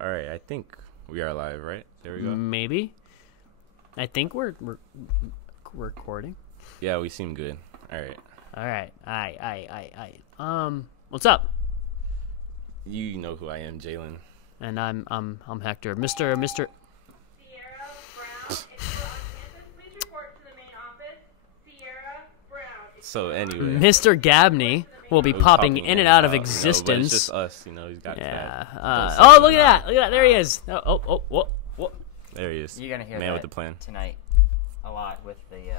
All right, I think we are live, right? There we go. Maybe. I think we're recording. Yeah, we seem good. All right. All right. What's up? You know who I am, Jaylin. And I'm Hector. Mr. Sierra Brown, if you're on campus, please report to the main office. Sierra Brown. So anyway, Mr. Gabney will be popping in and out of existence. But it's just us, He's got Oh, look at that! There he is. Oh. There he is. You're gonna hear man that with the plan tonight a lot with the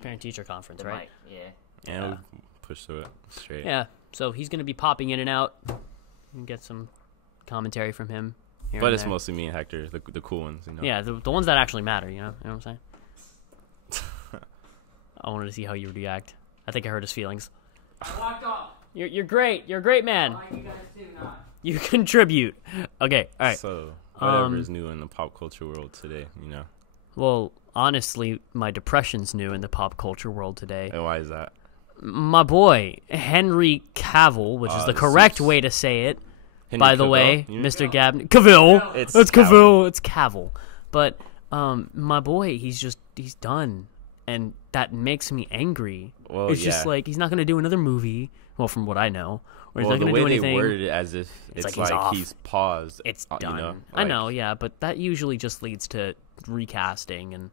parent-teacher conference, the right? mic, yeah. and we'll push through it straight. Yeah. So he's gonna be popping in and out. And get some commentary from him. But it's mostly me and Hector, the cool ones, Yeah, the ones that actually matter. You know what I'm saying? I wanted to see how you would react. I think I hurt his feelings. I walked off. You're great. You're a great man. Why you guys do not? You contribute. Okay, all right. So whatever is new in the pop culture world today, Well, honestly, my depression's new in the pop culture world today. And why is that? My boy, Henry Cavill, which is the correct way to say it, by the way, Mr. Gabney. Cavill! It's Cavill. It's Cavill. But my boy, he's done. And that makes me angry. Well, it's just like, he's not going to do another movie, well, from what I know. Or he's not the going to way do anything. they worded it as if it's like he's paused. It's done. I know, yeah, but that usually just leads to recasting and...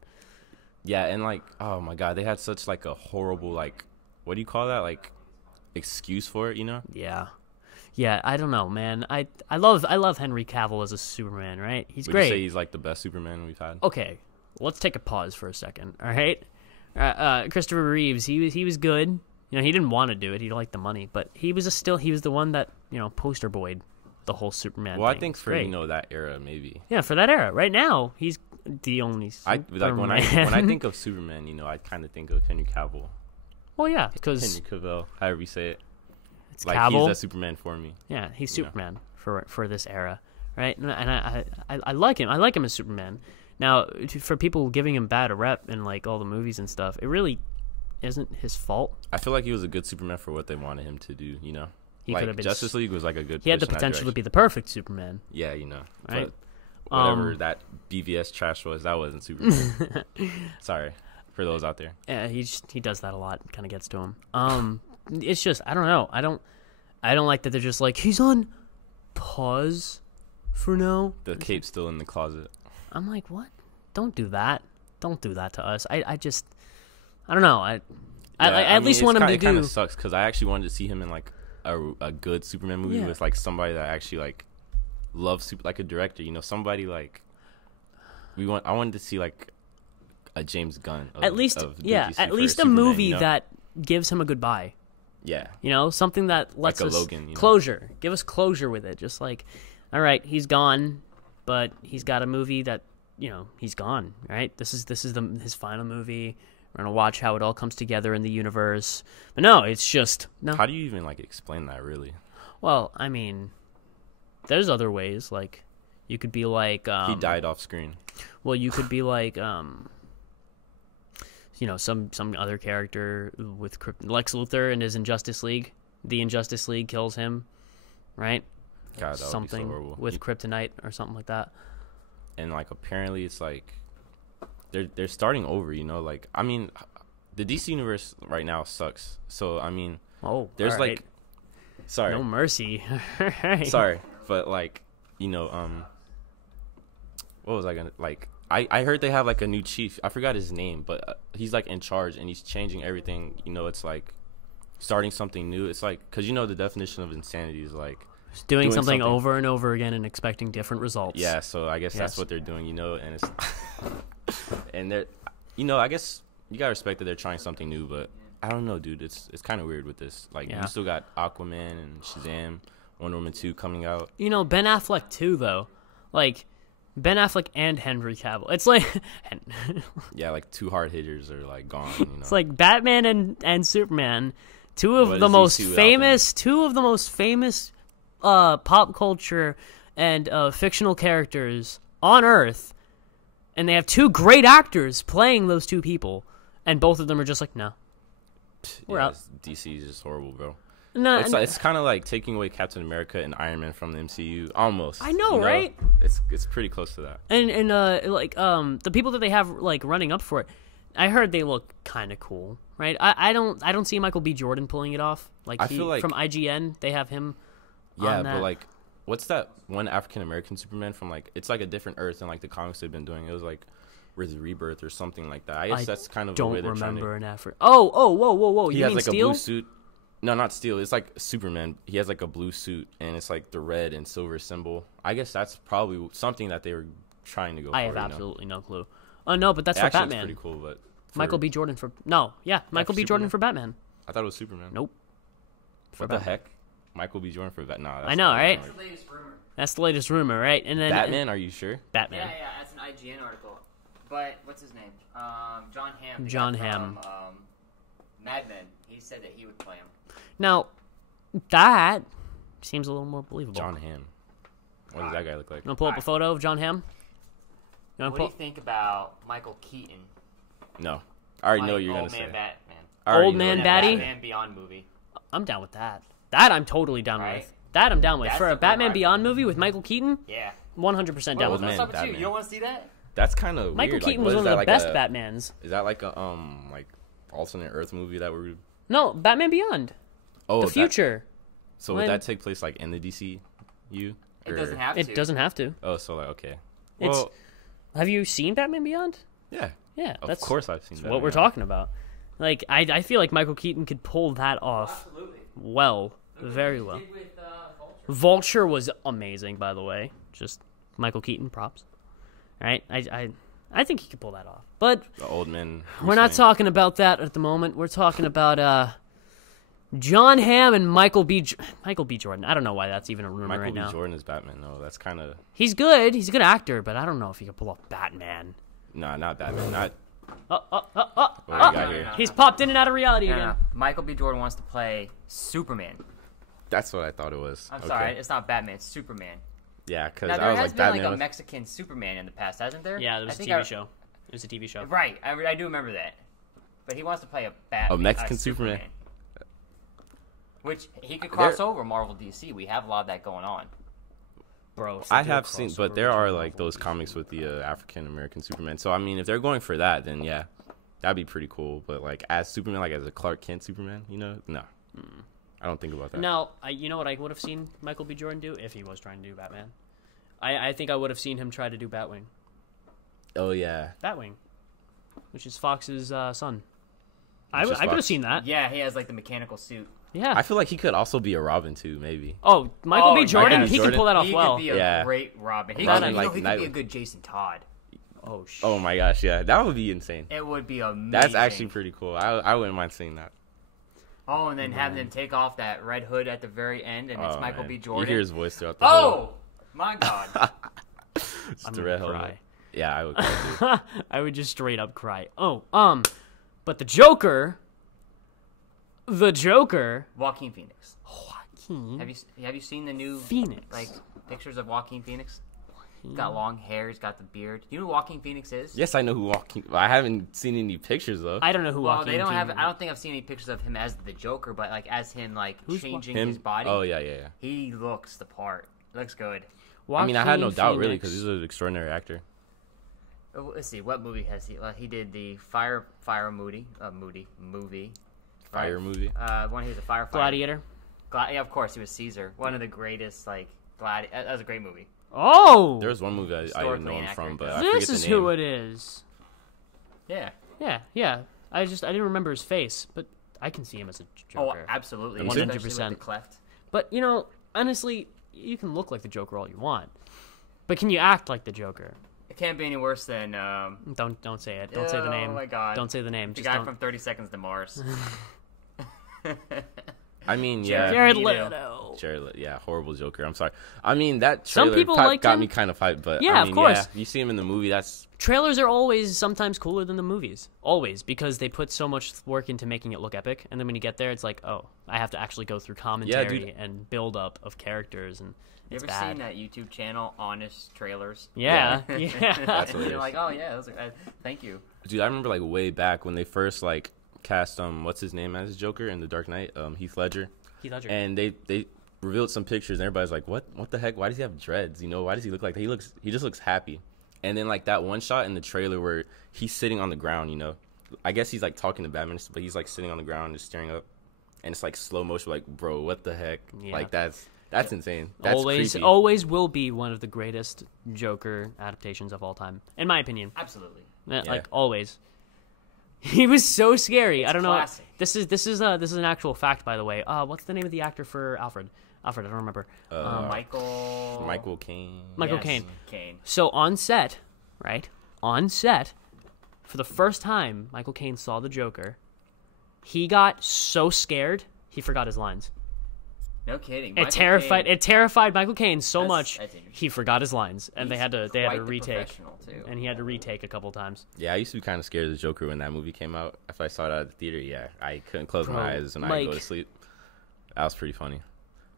Yeah, and oh my god, they had such a horrible what do you call that? Excuse for it, Yeah, I don't know, man. I love Henry Cavill as a Superman, right? He's Would great. you say he's the best Superman we've had? Okay, let's take a pause for a second, all right? Christopher Reeves, he was good. He didn't want to do it. He liked the money, but he was the one that, poster boyed the whole Superman thing. I think for great. that era, maybe. Yeah, for that era. Right now, he's the only Superman. When I think of Superman, I kind of think of Henry Cavill. Well, yeah, because Henry Cavill, however you say it. It's Cavill. He's a Superman for me. Yeah, he's Superman for this era, right? And I like him. I like him as Superman. Now, for people giving him bad a rep in all the movies and stuff, it really isn't his fault. I feel like he was a good Superman for what they wanted him to do. He could have been. Justice League was a good. He had the potential to be the perfect Superman. Yeah, right? But whatever that BVS trash was, that wasn't Superman. Sorry for those out there. Yeah, he does that a lot. Kind of gets to him. It's just I don't know. I don't like that they're just he's on pause for now. The cape's still in the closet. I'm like, what? Don't do that. Don't do that to us. I don't know. I at least want him to do. It kind of sucks because I actually wanted to see him in a good Superman movie with somebody that actually loves a director. Somebody I wanted to see a James Gunn. At least a movie that gives him a goodbye. Yeah. Something that lets us Logan, closure. Give us closure with it. Just all right, he's gone, but he's got a movie that he's gone. Right. This is his final movie. We're gonna watch how it all comes together in the universe. But no, it's just no. How do you even explain that really? Well, I mean, there's other ways. You could be he died off screen. Well, you could be some other character with Lex Luthor and his Injustice League. The Injustice League kills him, right? God, that something would be so horrible. With kryptonite or something like that. And apparently it's they're starting over. I mean, the DC universe right now sucks. So I mean, there's right. Sorry, no mercy. Sorry, but what was I gonna I heard they have a new chief. I forgot his name, but he's in charge and he's changing everything. It's starting something new. It's because the definition of insanity is doing something over and over again and expecting different results. Yeah, so I guess that's what they're doing. And it's and they're I guess you gotta respect that they're trying something new, but I don't know, dude. It's kind of weird with this. You still got Aquaman and Shazam, Wonder Woman 2 coming out. Ben Affleck too, though. Ben Affleck and Henry Cavill. It's yeah, two hard hitters are gone. It's Batman and Superman, two of the most famous pop culture and fictional characters on Earth, and they have two great actors playing those two people, and both of them are just no. We're out. DC is just horrible, bro. No, it's kind of like taking away Captain America and Iron Man from the MCU, almost. I know, right? It's pretty close to that. And the people that they have like running up for it, I heard they look kind of cool, right? I don't see Michael B. Jordan pulling it off. Like, I feel like from IGN, they have him. Yeah, but like, what's that one African American Superman from? Like, it's like a different Earth than like the comics they've been doing. It was like with Rebirth or something like that. I guess that's kind of the way they're trying to. Don't remember an African. Oh, whoa! He you has mean like Steel? a blue suit. No, not Steel. It's like Superman. He has like a blue suit, and it's like the red and silver symbol. I guess that's probably something that they were trying to go for. I have absolutely no clue. Oh no, but that's for Actually, Batman. it's pretty cool, but Michael B. Jordan for Michael B. Jordan for Batman. I thought it was Superman. Nope. What the heck? Michael B. Jordan for Batman? Nah, I know, right? That's the latest rumor. That's the latest rumor, right? And then Batman? Are you sure? Batman. Yeah, that's an IGN article. But what's his name? John Hamm. John Hamm. From Mad Men. He said that he would play him. Now, that seems a little more believable. John Hamm. What does that guy look like? You want to pull up a photo of John Hamm? What do you think about Michael Keaton? No. I already know what you're going to say. Old Man Batman. Old Man Batty? Batman Beyond movie. I'm down with that. That I'm totally down with. That I'm down with. That's For a the Batman vibe. Beyond movie with Michael Keaton, Yeah. 100% down with Man, What's up with you? Batman. You don't want to see that? That's kind of Michael weird. Keaton like, was what one is of that, the best like Batmans. Is that like a like alternate Earth movie that we're? No, Batman Beyond. Oh, The future. So When- would that take place like in the DCU? It doesn't have to. It doesn't have to. Oh, so like okay. It's. Well, Have you seen Batman Beyond? yeah. Yeah, Of that's course I've seen that. what we're talking about. Like, I feel like Michael Keaton could pull that off Absolutely. well, very well. Did with Vulture. Vulture was amazing, by the way. Just Michael Keaton props. Right? I think he could pull that off. But The old man. we're not talking about that at the moment. We're talking about John Hamm and Michael B. Jordan. I don't know why that's even a rumor Michael right B. now. Jordan is Batman. No, that's kind of He's good. He's a good actor, but I don't know if he could pull off Batman. not Batman. Not What what we got here. He's popped in and out of reality No, again. no. Michael B. Jordan wants to play Superman. That's what I thought it was. I'm Okay. sorry, it's not Batman. It's Superman. Yeah, because Now I there was has like been Batman. like a was- Mexican Superman in the past, hasn't there? Yeah, there was I a think TV show. It was a TV show. Right, I do remember that. But he wants to play a Batman. A Mexican Superman. Which he could cross over Marvel DC. We have a lot of that going on. Bro, I have seen, but there are like those comics with the African American Superman. So I mean, if they're going for that, then yeah, that'd be pretty cool. But like as Superman, like as a Clark Kent Superman, no, I don't think about that. Now, you know what I would have seen Michael B. Jordan do if he was trying to do Batman? I think I would have seen him try to do Batwing. Oh yeah, Batwing, which is Fox's son. I Which is could have Fox. seen that. Yeah, he has like the mechanical suit. Yeah. I feel like he could also be a Robin too, maybe. Oh, Michael B. Oh, Jordan, Michael B. he can Jordan. pull that off He well. could be a Yeah. great Robin. He, Robin, could, like, he could be a Nightwing. good Jason Todd. Oh, shit. Oh my gosh, yeah, that would be insane. It would be amazing. That's actually pretty cool. I wouldn't mind seeing that. Oh, and then having them take off that red hood at the very end, and it's Oh, Michael man. B. You Jordan. hear his voice throughout the whole. Oh, my God. Just I'm the gonna red cry. helmet. Yeah, I would. Cry too. I would just straight up cry. Oh, but the Joker. Joaquin Phoenix. Joaquin Have you seen the new Phoenix. like pictures of Joaquin Phoenix? He's got long hair. He's got the beard. You know who Joaquin Phoenix is? Yes, I know who Joaquin. I haven't seen any pictures though. I don't know who Well, Joaquin they don't have. Phoenix- I don't think I've seen any pictures of him as the Joker, but like as him like changing Him? his body. Oh yeah. He looks the part. Looks good. I mean, I had no Joaquin doubt really Phoenix. because he's an extraordinary actor. Let's see. What movie has he? He did the Fire movie. Fire right? movie. When he was a firefighter. Gladiator. Yeah, of course, he was Caesar. One of the greatest like That was a great movie. Oh! There was one movie I Historically know him from, inaccurate. but I forget This the is name. who it is. Yeah. Yeah. I didn't remember his face, but I can see him as a Oh, Joker. absolutely. 100%. Especially with the cleft. But, honestly, you can look like the Joker all you want. But can you act like the Joker? It can't be any worse than Don't say it. Don't say the name. Oh my God. Don't say the name. the Just guy don't. from 30 Seconds to Mars. I mean, yeah. Jared Leto. Leto. Jared Leto, yeah, horrible Joker. I'm sorry. I mean, that Some trailer people got liked him. me kind of hyped, but Yeah, I of mean, course. Yeah, you see him in the movie, that's Trailers are always sometimes cooler than the movies. Always. Because they put so much work into making it look epic. And then when you get there, it's like, oh, I have to actually go through commentary dude. and build up of characters. And You it's ever bad. seen that YouTube channel, Honest Trailers? Yeah. That's Yeah. what it You're is. like, oh yeah, those are, thank you. dude. I remember like way back when they first like cast what's his name as Joker in The Dark Knight, Heath Ledger. Heath Ledger. And they revealed some pictures, and everybody's like, "What the heck? Why does he have dreads? You know, why does he look like that? He just looks happy." And then like that one shot in the trailer where he's sitting on the ground, you know, I guess he's like talking to Batman, but he's like sitting on the ground just staring up, and it's like slow motion. Like, bro, what the heck? Yeah. Like that's insane. That's creepy. Always will be one of the greatest Joker adaptations of all time, in my opinion. Absolutely. Like always. He was so scary. I don't classic. know. This is an actual fact, by the way. What's the name of the actor for Alfred? I don't remember. Michael Caine. Michael Caine. So on set, right? On set, for the first time, Michael Caine saw the Joker. He got so scared he forgot his lines. No kidding. It terrified Michael Caine so much he forgot his lines, and they had to retake. Too. And he had to retake a couple times. Yeah, I used to be kind of scared of the Joker when that movie came out. If I saw it at the theater, yeah, I couldn't close my eyes when I go to sleep. That was pretty funny.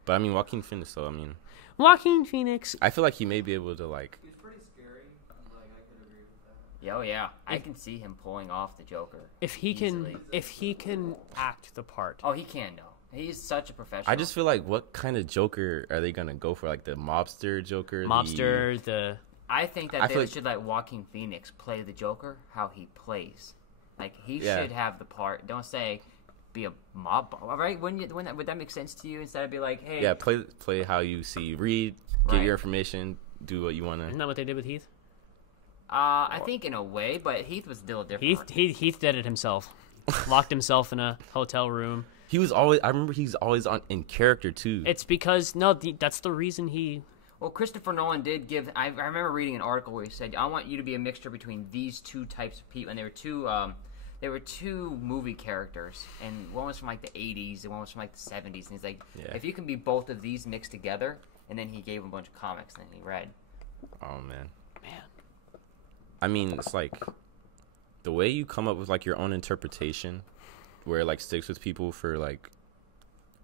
But I mean, Joaquin Phoenix, though. I mean, Joaquin Phoenix. I feel like he may be able to like. He's pretty scary. Like I could agree with that. Oh yeah, I can see him pulling off the Joker. If he can act the part. Oh, he can though. He's such a professional. I just feel like, what kind of Joker are they gonna go for? Like the mobster Joker? I think that they should let Joaquin Phoenix play the Joker how he plays. Like he should have the part. Don't say be a mob boss, right? Would that make sense to you? Instead of be like, hey, yeah, play how you see, read, get your information, do what you want to. Isn't that what they did with Heath? I think in a way, but Heath was still different. Heath did it himself. Locked himself in a hotel room. He was always. I remember he's always in character too. It's because that's the reason he. Well, Christopher Nolan did give. I remember reading an article where he said, "I want you to be a mixture between these two types of people." And there were two movie characters, and one was from like the '80s, and one was from like the '70s. And he's like, if you can be both of these mixed together, and then he gave him a bunch of comics that he read. Oh man. I mean, it's like the way you come up with like your own interpretation, where it like sticks with people for like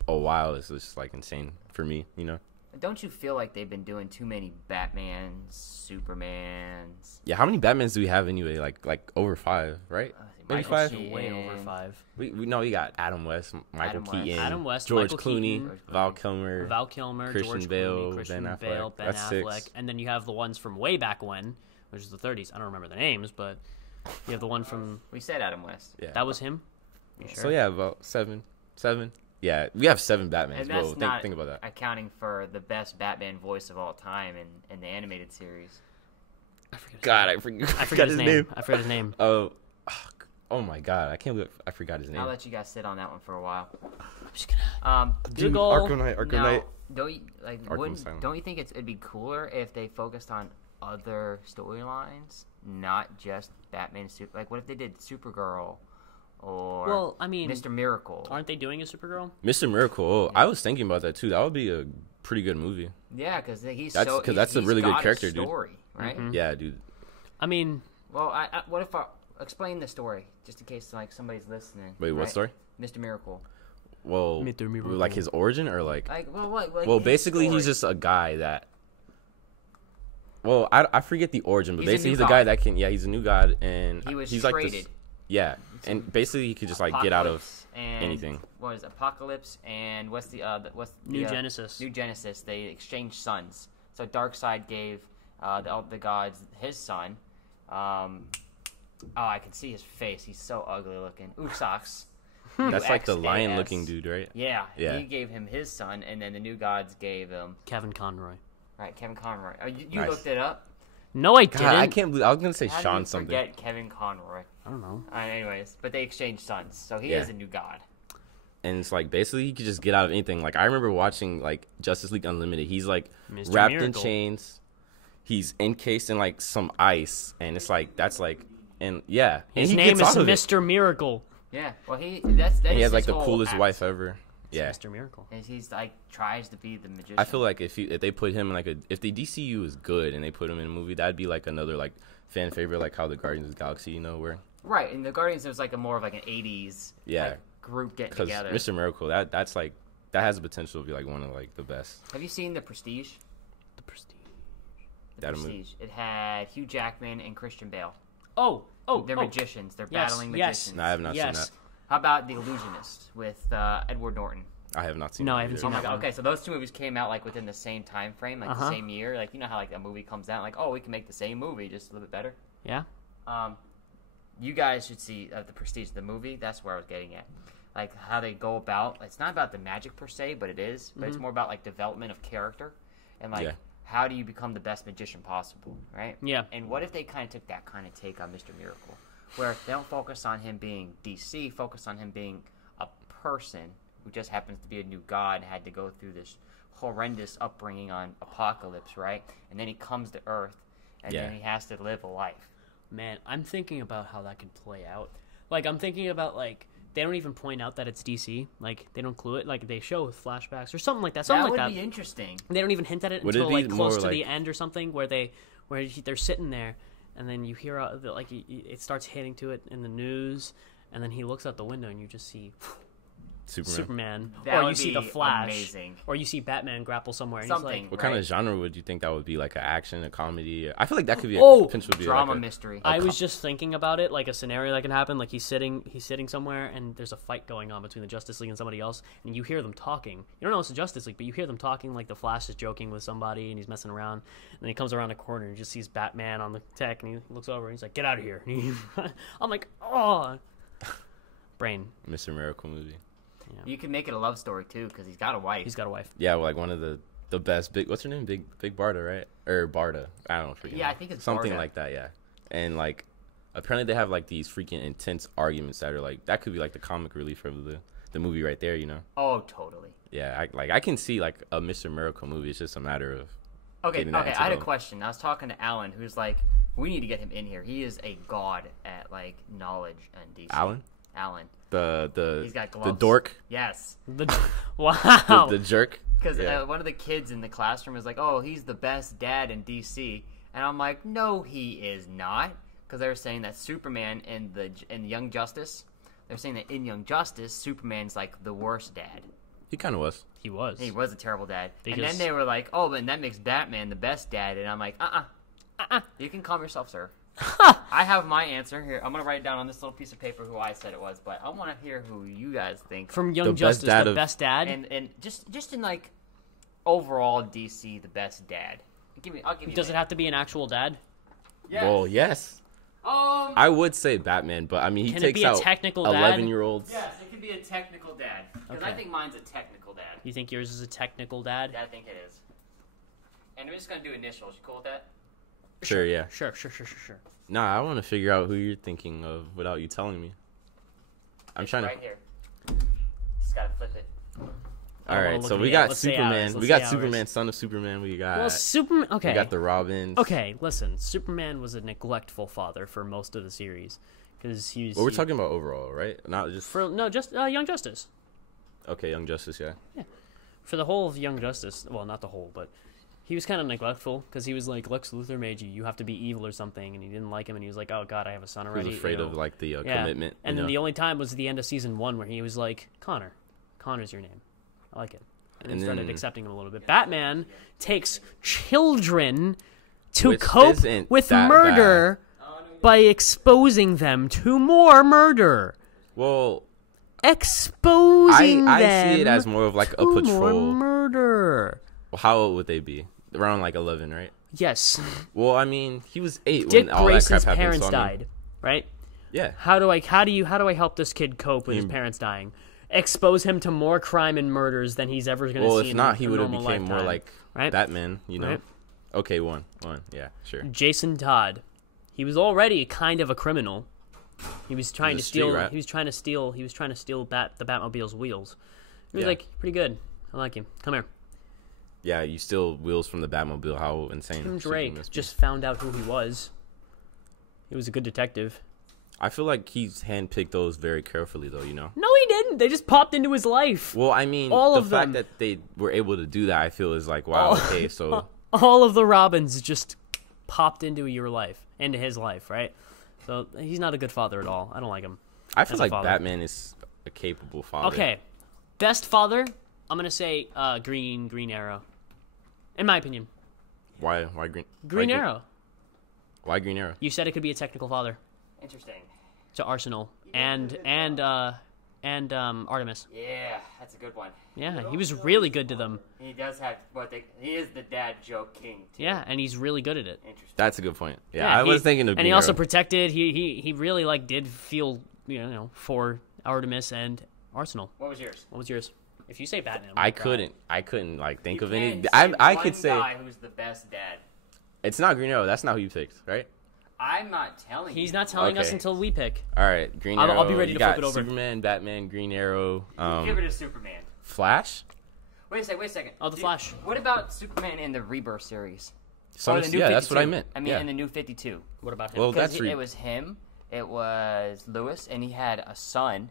a while, is just like insane for me, you know. Don't you feel like they've been doing too many Batmans, Supermans? Yeah, how many Batmans do we have anyway? Like over 5, right? Maybe 5. Way over 5. We know we got Adam West, Michael Keaton, George Clooney, Val Kilmer, Christian Bale, Ben Affleck. Ben Affleck, and then you have the ones from way back when, which is the 30s. I don't remember the names, but you have the one from. We said Adam West. Yeah, that was him. You sure? So yeah, about 7. Yeah, we have 7 Batmans. And that's not think about that. Accounting for the best Batman voice of all time in the animated series. I forgot his name. I forgot his name. Oh my God! I can't believe I forgot his name. I'll let you guys sit on that one for a while. I'm just gonna. Arkham Knight. Don't you think it'd be cooler if they focused on other storylines, not just Batman? Like, what if they did Supergirl? Or Mr. Miracle. Aren't they doing a Supergirl? Mr. Miracle. I was thinking about that too. That would be a pretty good movie. Yeah, because that's a really good character, story, dude. Right? Mm-hmm. Yeah, dude. I mean, well, what if I explain the story just in case like somebody's listening? Wait, what story? Mr. Miracle. Well, like his origin or like basically story. He's just a guy that. Well, I forget the origin, but basically he's a guy that can. Yeah, he's a new god, and he's like traded. this. Yeah, and basically he could just like get out of anything. What is Apocalypse and what's the New Genesis? New Genesis. They exchanged sons. So Darkseid gave the gods his son. I can see his face. He's so ugly looking. Uxox. That's like the lion-looking dude, right? Yeah. He gave him his son, and then the new gods gave him Kevin Conroy. Right, Kevin Conroy. You looked it up? No, I didn't. I can't believe I was gonna say How Sean did you something. Forget Kevin Conroy. I don't know. Anyways, but they exchanged sons, so he is a new god. And it's like basically he could just get out of anything. Like I remember watching like Justice League Unlimited. He's like Mr. wrapped Miracle. in chains. He's encased in like some ice, and it's like that's like and yeah. His and name is Mr. Miracle. Yeah, well he has like the coolest wife ever. Yeah, Mr. Miracle. And he's like tries to be the magician. I feel like if they put him in like if the DCU is good and they put him in a movie, that'd be like another like fan favorite, like how the Guardians of the Galaxy, were. Right, and the Guardians was like more of like an '80s group getting together. Mr. Miracle, that's like that has the potential to be like one of like the best. Have you seen The Prestige? The Prestige. The Prestige. It had Hugh Jackman and Christian Bale. They're magicians. They're battling magicians. No, I have not seen that. How about The Illusionist with Edward Norton? I have not seen. No, it I haven't either. seen that one. Okay, so those two movies came out like within the same time frame, like the same year. Like you know how like a movie comes out, like oh we can make the same movie just a little bit better. Yeah. You guys should see the Prestige, the movie. That's where I was getting at, like how they go about. It's not about the magic per se, but it is. But it's more about like development of character, and like how do you become the best magician possible, right? Yeah. And what if they kind of took that kind of take on Mr. Miracle, where they don't focus on him being DC, focus on him being a person who just happens to be a new god, had to go through this horrendous upbringing on Apocalypse, right? And then he comes to Earth, and then he has to live a life. Man, I'm thinking about how that could play out. Like, I'm thinking about, like, they don't even point out that it's DC. Like, they don't clue it. Like, they show flashbacks or something like that. Something That like would that. be interesting. They don't even hint at it Would until, it be like, close more to like- the end or something, where they're sitting there, and then you hear, like, it starts hitting to it in the news, and then he looks out the window, and you just see Superman. That Or would you see the be Flash. amazing. Or you see Batman grapple somewhere. And Something. He's like, What kind of genre would you think that would be? Like an action, a comedy? I feel like that could be Oh! potential to be Drama like a, mystery. I was just thinking about it, like a scenario that can happen. Like he's sitting somewhere, and there's a fight going on between the Justice League and somebody else, and you hear them talking. You don't know it's the Justice League, but you hear them talking. Like the Flash is joking with somebody, and he's messing around. And then he comes around a corner and just sees Batman on the tech, and he looks over and he's like, "Get out of here!" And I'm like, "Oh, brain." Mr. Miracle movie. You can make it a love story too, because he's got a wife. He's got a wife. Yeah, like one of the best. What's her name? Big Barda, right? Or Barda? I don't know. Yeah, I think it's something Barda. like that. Yeah, and like apparently they have like these freaking intense arguments that are like that could be like the comic relief of the movie right there. You know? Oh, totally. Yeah, I can see like a Mr. Miracle movie. It's just a matter of Okay, getting that okay. into I had a them. question. I was talking to Alan, who's like, we need to get him in here. He is a god at like knowledge and DC. Alan? Alan. He's got the gloves. dork, Yes. Wow. the jerk. Because Yeah. one of the kids in the classroom is like, "Oh, he's the best dad in DC," and I'm like, "No, he is not." Because they were saying that Superman in Young Justice, they're saying that in Young Justice, Superman's like the worst dad. He kind of was. He was. He was a terrible dad. And Because- then they were like, "Oh, but that makes Batman the best dad," and I'm like, You can calm yourself, sir. I have my answer here. I'm gonna write it down on this little piece of paper who I said it was, but I want to hear who you guys think. From Young The best Justice, dad the of- best dad. And just in like overall DC, the best dad. I'll give you. Does it have to be an actual dad? Yes. Well, yes. I would say Batman, but I mean he Can it takes be a out technical dad? 11-year-olds. Yes, it could be a technical dad. Because I Okay. think mine's a technical dad. You think yours is a technical dad? I think it is. And we're just gonna do initials. You cool with that? Sure, yeah. Sure. Nah, I want to figure out who you're thinking of without you telling me. I'm trying right to. here. Just gotta flip it. All wanna right, look so at we the got hours. Let's say Superman. hours. We Let's got say Superman, hours. son of Superman. We got. Well, Superman. Okay. We got the Robins. Okay, listen. Superman was a neglectful father for most of the series because he was. Well, we're talking about overall, right? Not just. just Young Justice. Okay, Young Justice, yeah. For the whole of Young Justice, well, not the whole, but he was kind of neglectful because he was like, Lex Luthor made you. You have to be evil or something, and he didn't like him, and he was like, oh God, I have a son He already. was afraid you of know. like the Yeah. commitment. And you then know? the only time was the end of season 1 where he was like, Connor's your name. I like it. And And he started then- accepting him a little bit. Batman takes children to Which cope isn't with that murder by exposing them to more murder. Well, Exposing I them see it as more of like a to more patrol. murder. How old would they be? Around like 11, right? Yes. Well, I mean, he was 8 Dick when all that crap Grayson's happened. parents so, I mean, died, right? Yeah. How do I help this kid cope with his parents dying? Expose him to more crime and murders than he's ever going to Well, see if in not, a he would have normal became more lifetime, like right? Batman, you know? Right. Okay, one. Yeah, sure. Jason Todd. He was already kind of a criminal. He was trying to a street steal. rat. He was trying to steal the Batmobile's wheels. He was Yeah. like pretty good. I like him. Come here. Yeah, you steal wheels from the Batmobile. How insane. Tim Superman Drake must be. just found out who he was. He was a good detective. I feel like he's handpicked those very carefully, though, you know? No, he didn't. They just popped into his life. Well, I mean, All the of fact them. that they were able to do that, I feel is like, wow, okay, so. All of the Robins just popped into your life, into his life, right? So he's not a good father at all. I don't like him. I feel as a like father. Batman is a capable father. Okay, best father. I'm gonna say Green Arrow. In my opinion, Why Green? Green why Arrow. Why Green Arrow? You said it could be a technical father Interesting. to Arsenal and and Artemis. Yeah, that's a good one. Yeah, he was really good to them. He does have he is the dad joke king, too. Yeah, and he's really good at it. Interesting. That's a good point. Yeah, I was thinking of and he also protected. He really like did feel for Artemis and Arsenal. What was yours? If you say Batman, I couldn't like think of any. I could say guy who's the best dad. It's not Green Arrow. That's not who you picked, right? I'm not telling you. He's not telling us until we pick. All right, Green Arrow. I'll be ready to flip it over. Superman, Batman, Green Arrow. Give it to Superman. Flash. Wait a second. Oh, the Flash. What about Superman in the Rebirth series? That's what I meant. I mean, in the New 52. What about him? Well, it was him. It was Lewis, and he had a son,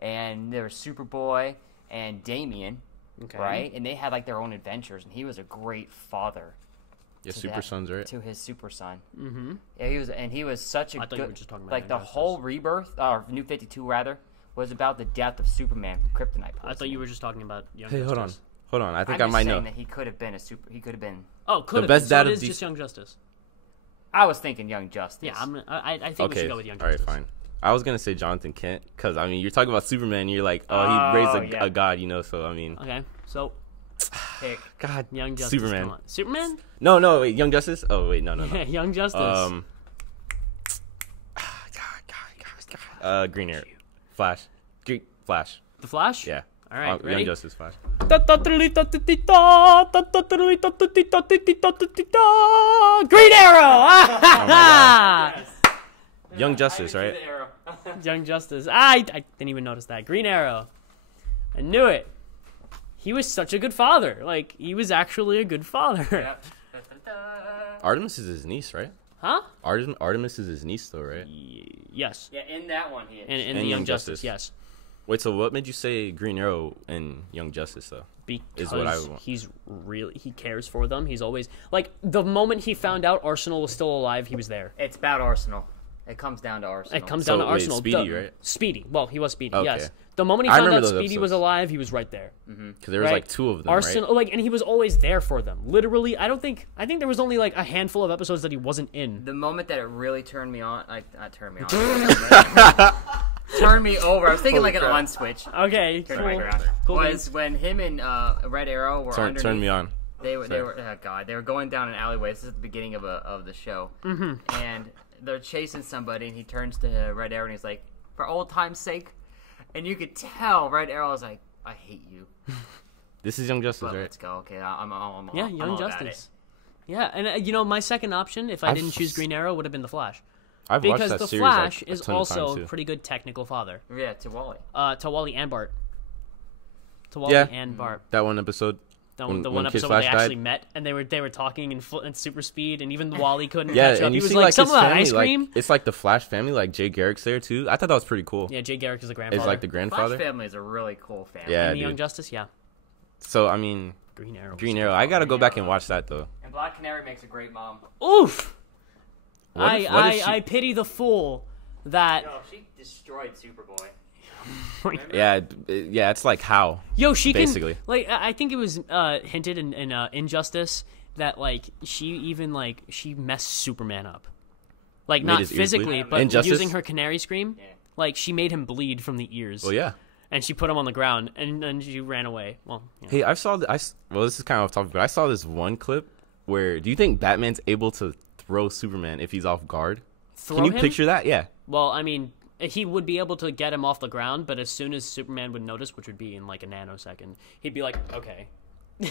and there was Superboy and Damian, right? And they had like their own adventures, and he was a great father. Yeah, Super Sons, right? To his super son. Mm-hmm. Yeah, he was such a I thought you were just talking about like the whole Rebirth, or New 52 rather, was about the death of Superman from kryptonite poisoning. I thought you were just talking about Young Hey, Justice. hold on. I think I might know. That he could have been He could have been. Oh, could have. The best dad so of it is just Young Justice. I was thinking Young Justice. Yeah, I think we should go with Young Justice. All right, fine. I was gonna say Jonathan Kent because I mean you're talking about Superman. And you're like, he raised a god, So I mean. Okay, so. Pick. God, Young Justice. Superman. Superman? No, wait, Young Justice. Oh wait, no. Young Justice. Green Arrow, Flash, Flash. The Flash? Yeah. All right, ready? Young Justice, Flash. Green Arrow! Young Justice, right? Young Justice. I didn't even notice that. Green Arrow. I knew it. He was such a good father. Like, he was actually a good father. Yep. Artemis is his niece, right? Huh? Artemis is his niece, though, right? Yes. Yeah, in that one he is. In the Young Justice, yes. Wait, so what made you say Green Arrow and Young Justice, though? Because he cares for them. He's always, like, the moment he found out Arsenal was still alive, he was there. It's about Arsenal. It comes down to Arsenal. It comes down to Arsenal. Speedy, right? Speedy. Well, he was Speedy, okay. yes. The moment he found out Speedy episodes. was alive, he was right there. Because there was like two of them, Arsenal, right? and he was always there for them. Literally, I think there was only like a handful of episodes that he wasn't in. The moment that it really turned me on, not turned me on. Turned me over. I was thinking like an on switch. Okay, cool. Was when him and Red Arrow were underneath. Turned me on. They were oh god, they were going down an alleyway. This is at the beginning of the show, and they're chasing somebody, and he turns to Red Arrow and he's like, "For old time's sake," and you could tell Red Arrow was like, "I hate you." This is Young Justice, well, right? Let's go. Okay, I'm Young all Justice. Yeah, and my second option, if I didn't choose Green Arrow, would have been the Flash. I've watched that because the series Flash like a is ton of times, also too. a pretty good technical father. Yeah, to Wally. To Wally and Bart. To Wally and Bart. That one episode. The one episode where they actually met and they were talking in super speed, and even Wally couldn't catch up. And He you was see like, like some his of that family, ice cream. like, it's like the Flash family, like Jay Garrick's there too. I thought that was pretty cool. Yeah, Jay Garrick is the grandfather. Is like the grandfather. Flash family is a really cool family. Yeah, in the Young Justice, yeah. So I mean, Green Arrow. I gotta go back and watch that though. And Black Canary makes a great mom. Oof. What if she... I pity the fool that. No, she destroyed Superboy. yeah, it's like how. Yo, she basically. Can, like, I think it was hinted in Injustice that like she even like she messed Superman up, like not physically, but using her canary scream. Yeah. Like she made him bleed from the ears. Well, yeah. And she put him on the ground, and then she ran away. Well, yeah. Hey, well, this is kind of off topic, but I saw this one clip where do you think Batman's able to throw Superman if he's off guard? Can you picture that? Yeah. Well, I mean, he would be able to get him off the ground, but as soon as Superman would notice, which would be in like a nanosecond, he'd be like, okay.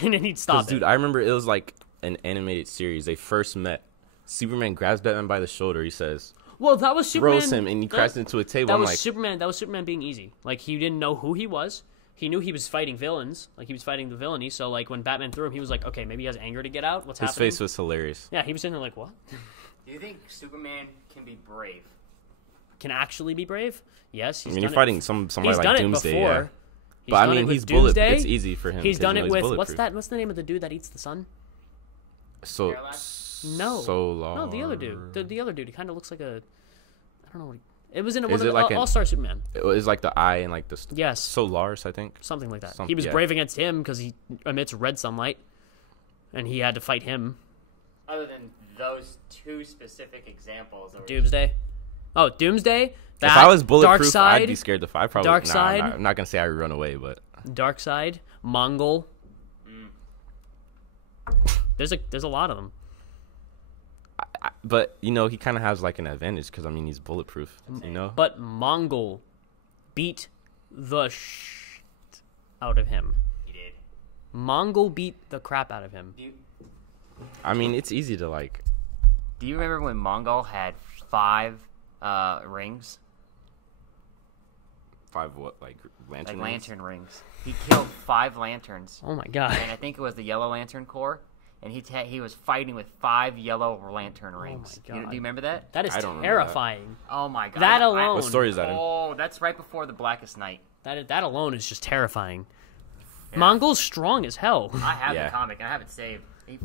And then he'd stop it. Dude, I remember it was like an animated series. They first met. Superman grabs Batman by the shoulder. He says, well, that was Superman. Throws him, and he crashes into a table. That was Superman being easy. Like, he didn't know who he was. He knew he was fighting villains. Like, he was fighting the villainy. So, like, when Batman threw him, he was like, okay, maybe he has anger to get out. What's happening? His face was hilarious. Yeah, he was sitting there like, what? Do you think Superman can be brave? Can actually be brave? Yes. He's you're fighting somebody like Doomsday. Before. Yeah. But I mean, he's bulletproof. It's easy for him. He's done it with what's the name of the dude that eats the sun? No, the other dude. The other dude. He kind of looks like a. I don't know what. It was in one of the All-Star Superman. It was like the eye and like the. Yes. Solaris, I think. Something like that. He was brave against him because he emits red sunlight, and he had to fight him. Other than those two specific examples. Doomsday. Oh, Doomsday. If I was bulletproof, Darkseid, I'd be scared to fight. Probably. Darkseid. I'm not gonna say I would run away, but Darkseid, Mongol. There's a lot of them. But you know, he kind of has like an advantage because I mean he's bulletproof. You know. But Mongol beat the shit out of him. He did. Mongol beat the crap out of him. I mean, it's easy to like. Do you remember when Mongol had 5 rings? 5 what? Like lantern Like rings? lantern rings. He killed 5 lanterns. Oh my god. And I think it was the Yellow Lantern Corps. And he was fighting with 5 yellow lantern rings. Oh my God. Do you remember that? That is I don't remember terrifying. Oh my god. That alone. What story is that in? Oh, that's right before the Blackest Night. That alone is just terrifying. Mongol's strong as hell. I have Yeah. the comic and I have it saved.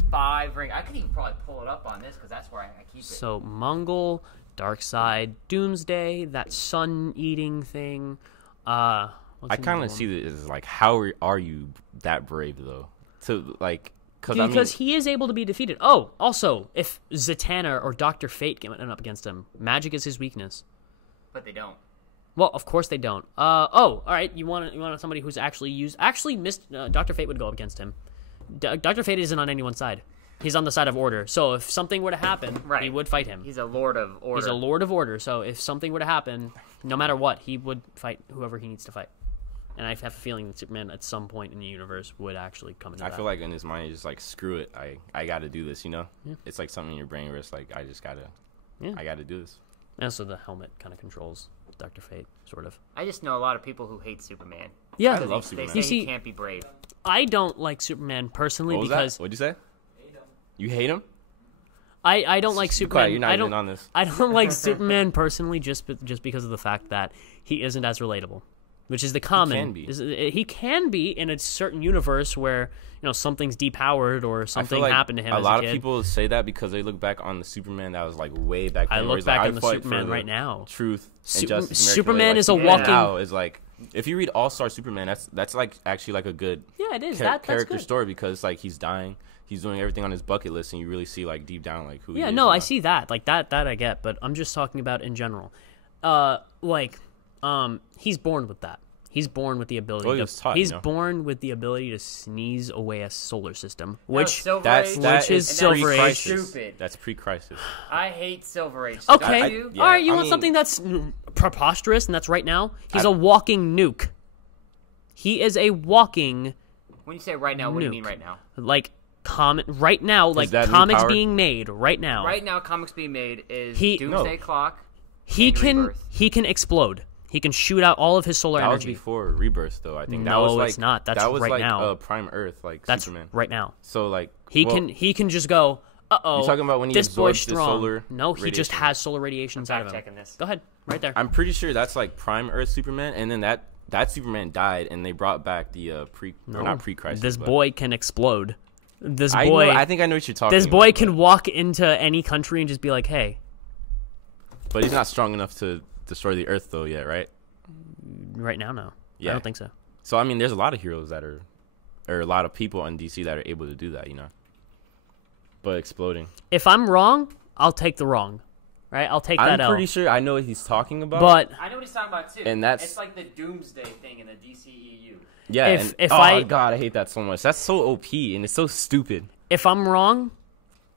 5 rings. I could even probably pull it up on this because that's where I keep it. So Mongol, Darkseid, Doomsday, that sun-eating thing. I kind of see it as like, how are you that brave though? To like, because he is able to be defeated. Oh, also, if Zatanna or Dr. Fate went up against him, magic is his weakness. But they don't. Well, of course they don't. All right. You want somebody who's actually missed. Dr. Fate would go up against him. Dr. Fate isn't on anyone's side. He's on the side of Order. So if something were to happen, he would fight him. He's a Lord of Order. He's a Lord of Order. So if something were to happen, no matter what, he would fight whoever he needs to fight. And I have a feeling that Superman at some point in the universe would actually come into that. I feel like in his mind, he's just like, screw it. I got to do this, you know? Yeah. It's like something in your brain where it's like, I got to do this. And so the helmet kind of controls Dr. Fate, sort of. I just know a lot of people who hate Superman. Yeah. I love Superman. They say he can't be brave. I don't like Superman personally because... What'd you say? You hate him? I don't like Superman. Quiet, you're not even on this. I don't like Superman personally just because of the fact that he isn't as relatable. Which is the common. He can be in a certain universe where something's depowered or something happened to him. A lot of people say that because they look back on the Superman that was like way back then. I look back on the Superman right now. Truth and justice. Superman is a walking. Now is like if you read All Star Superman, that's like actually like a good it is character good. story because like he's dying, he's doing everything on his bucket list, and you really see like deep down like who. Yeah, he is no, I see that that I get, but I'm just talking about in general. He's born with that. He's born with the ability. He's born with the ability to sneeze away a solar system, which is Silver Age. Stupid. That's pre-crisis. I hate SilverAge. Okay, all right. You want something that's preposterous, and that's right now. He's a walking nuke. He is a walking. When you say right now, what do you mean right now? Like right now, like comics being made right now. Right now, comics being made is Doomsday Clock. He can explode. He can shoot out all of his solar energy. That was before Rebirth, though. I think no, that was like, it's not. That's that was right like, now. Prime Earth, like that's Superman. Right now. So like he can just go. Uh-oh. You're talking about when he this boy's absorbs the strong. solar No, he radiation. just has solar radiation inside of him. Checking this. Go ahead, right there. I'm pretty sure that's like Prime Earth Superman, and then that Superman died, and they brought back the not pre-crisis. This boy can explode. I think I know what you're talking about. This boy can walk into any country and just be like, hey. But he's not strong enough to destroy the Earth, though, yet, right? Right now, no. Yeah. I don't think so. So, I mean, there's a lot of heroes or a lot of people in DC that are able to do that, But exploding. If I'm wrong, I'll take the wrong. Right? I'll take that L. I'm pretty sure I know what he's talking about. But I know what he's talking about, too. And it's like the Doomsday thing in the DCEU. Yeah. God, I hate that so much. That's so OP, and it's so stupid. If I'm wrong,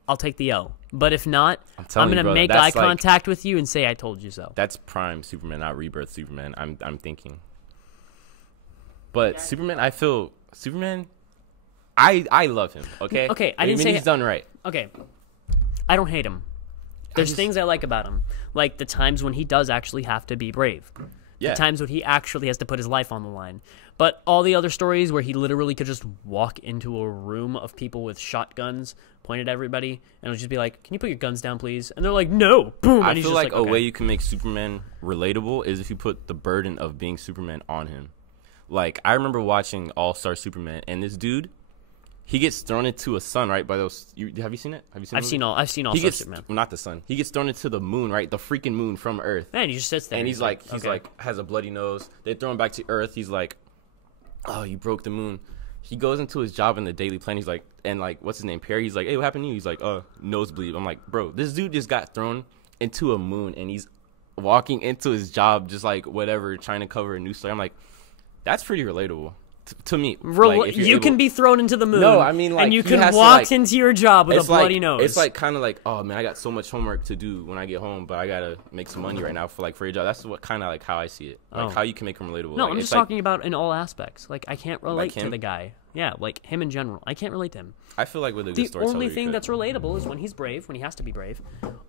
I'll take the L. But if not, I'm going to make eye contact with you and say I told you so. That's Prime Superman, not Rebirth Superman. I'm thinking. But Superman, I feel Superman. I love him. Okay. Okay. I didn't say he's done right. Okay. I don't hate him. There's things I like about him, like the times when he does actually have to be brave. Yeah. The times when he actually has to put his life on the line. But all the other stories where he literally could just walk into a room of people with shotguns, point at everybody, and it'll just be like, "Can you put your guns down, please?" And they're like, "No." Boom. I feel like a way you can make Superman relatable is if you put the burden of being Superman on him. Like, I remember watching All-Star Superman, and this dude, he gets thrown into a sun, right? By those, have you seen it? I've seen All-Star Superman. Not the sun. He gets thrown into the moon, right? The freaking moon from Earth. Man, he just sits there. And he's like, has a bloody nose. They throw him back to Earth. He's like, "Oh, you broke the moon." He goes into his job in the Daily Planet. He's like, and like, what's his name? Perry. He's like, "Hey, what happened to you?" He's like, nosebleed. I'm like, bro, this dude just got thrown into a moon, and he's walking into his job just like whatever, trying to cover a new story. I'm like, that's pretty relatable. To me, like, you can be thrown into the moon. No, I mean, like, and you can walk into your job with a bloody nose. It's like kind of like, oh man, I got so much homework to do when I get home, but I gotta make some money right now for a job. That's what kind of like how I see it, like how you can make him relatable. No, like, I'm just talking about in all aspects. Like I can't relate to the guy. Yeah, like him in general. I can't relate to him. I feel like with a good storyteller, the only thing that's relatable is when he's brave, when he has to be brave,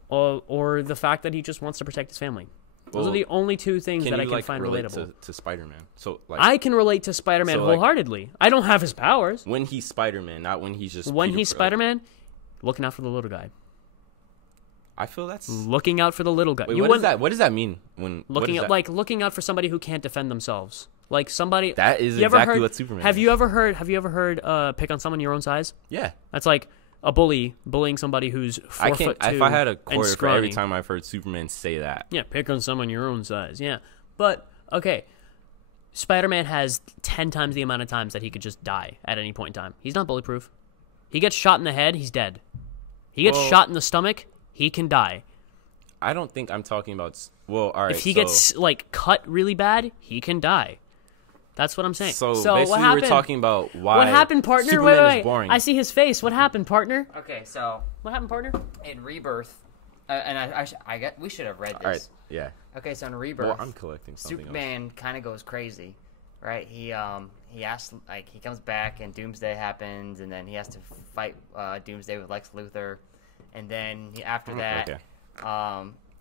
or the fact that he just wants to protect his family. Those are the only two things that I can find relatable. To Spider-Man. So like I can relate to Spider-Man wholeheartedly. Like, I don't have his powers. When he's Spider-Man, not when he's just when he's Spider-Man, looking out for the little guy. I feel that's looking out for the little guy. Wait, what does that mean? When looking out for somebody who can't defend themselves. Like somebody that is exactly what Superman. Have you ever heard pick on someone your own size? Yeah, that's like a bullying somebody who's 4 foot 2. If I had a quarter for every time I've heard Superman say that. Yeah, pick on someone your own size. Yeah, but okay, Spider-Man has 10 times the amount of times that he could just die at any point in time. He's not bulletproof. He gets shot in the head, he's dead. He gets shot in the stomach, he can die. I don't think I'm talking about. Well, all right. If he gets like cut really bad, he can die. That's what I'm saying. So basically, what happened? We're talking about why. What happened, partner? Superman is boring. I see his face. What happened, partner? Okay, so what happened, partner? In Rebirth, we should have read this. All right. Yeah. Okay, so in Rebirth, well, I'm collecting something. Superman kind of goes crazy, right? He asks, like, he comes back and Doomsday happens, and then he has to fight Doomsday with Lex Luthor, and then after that,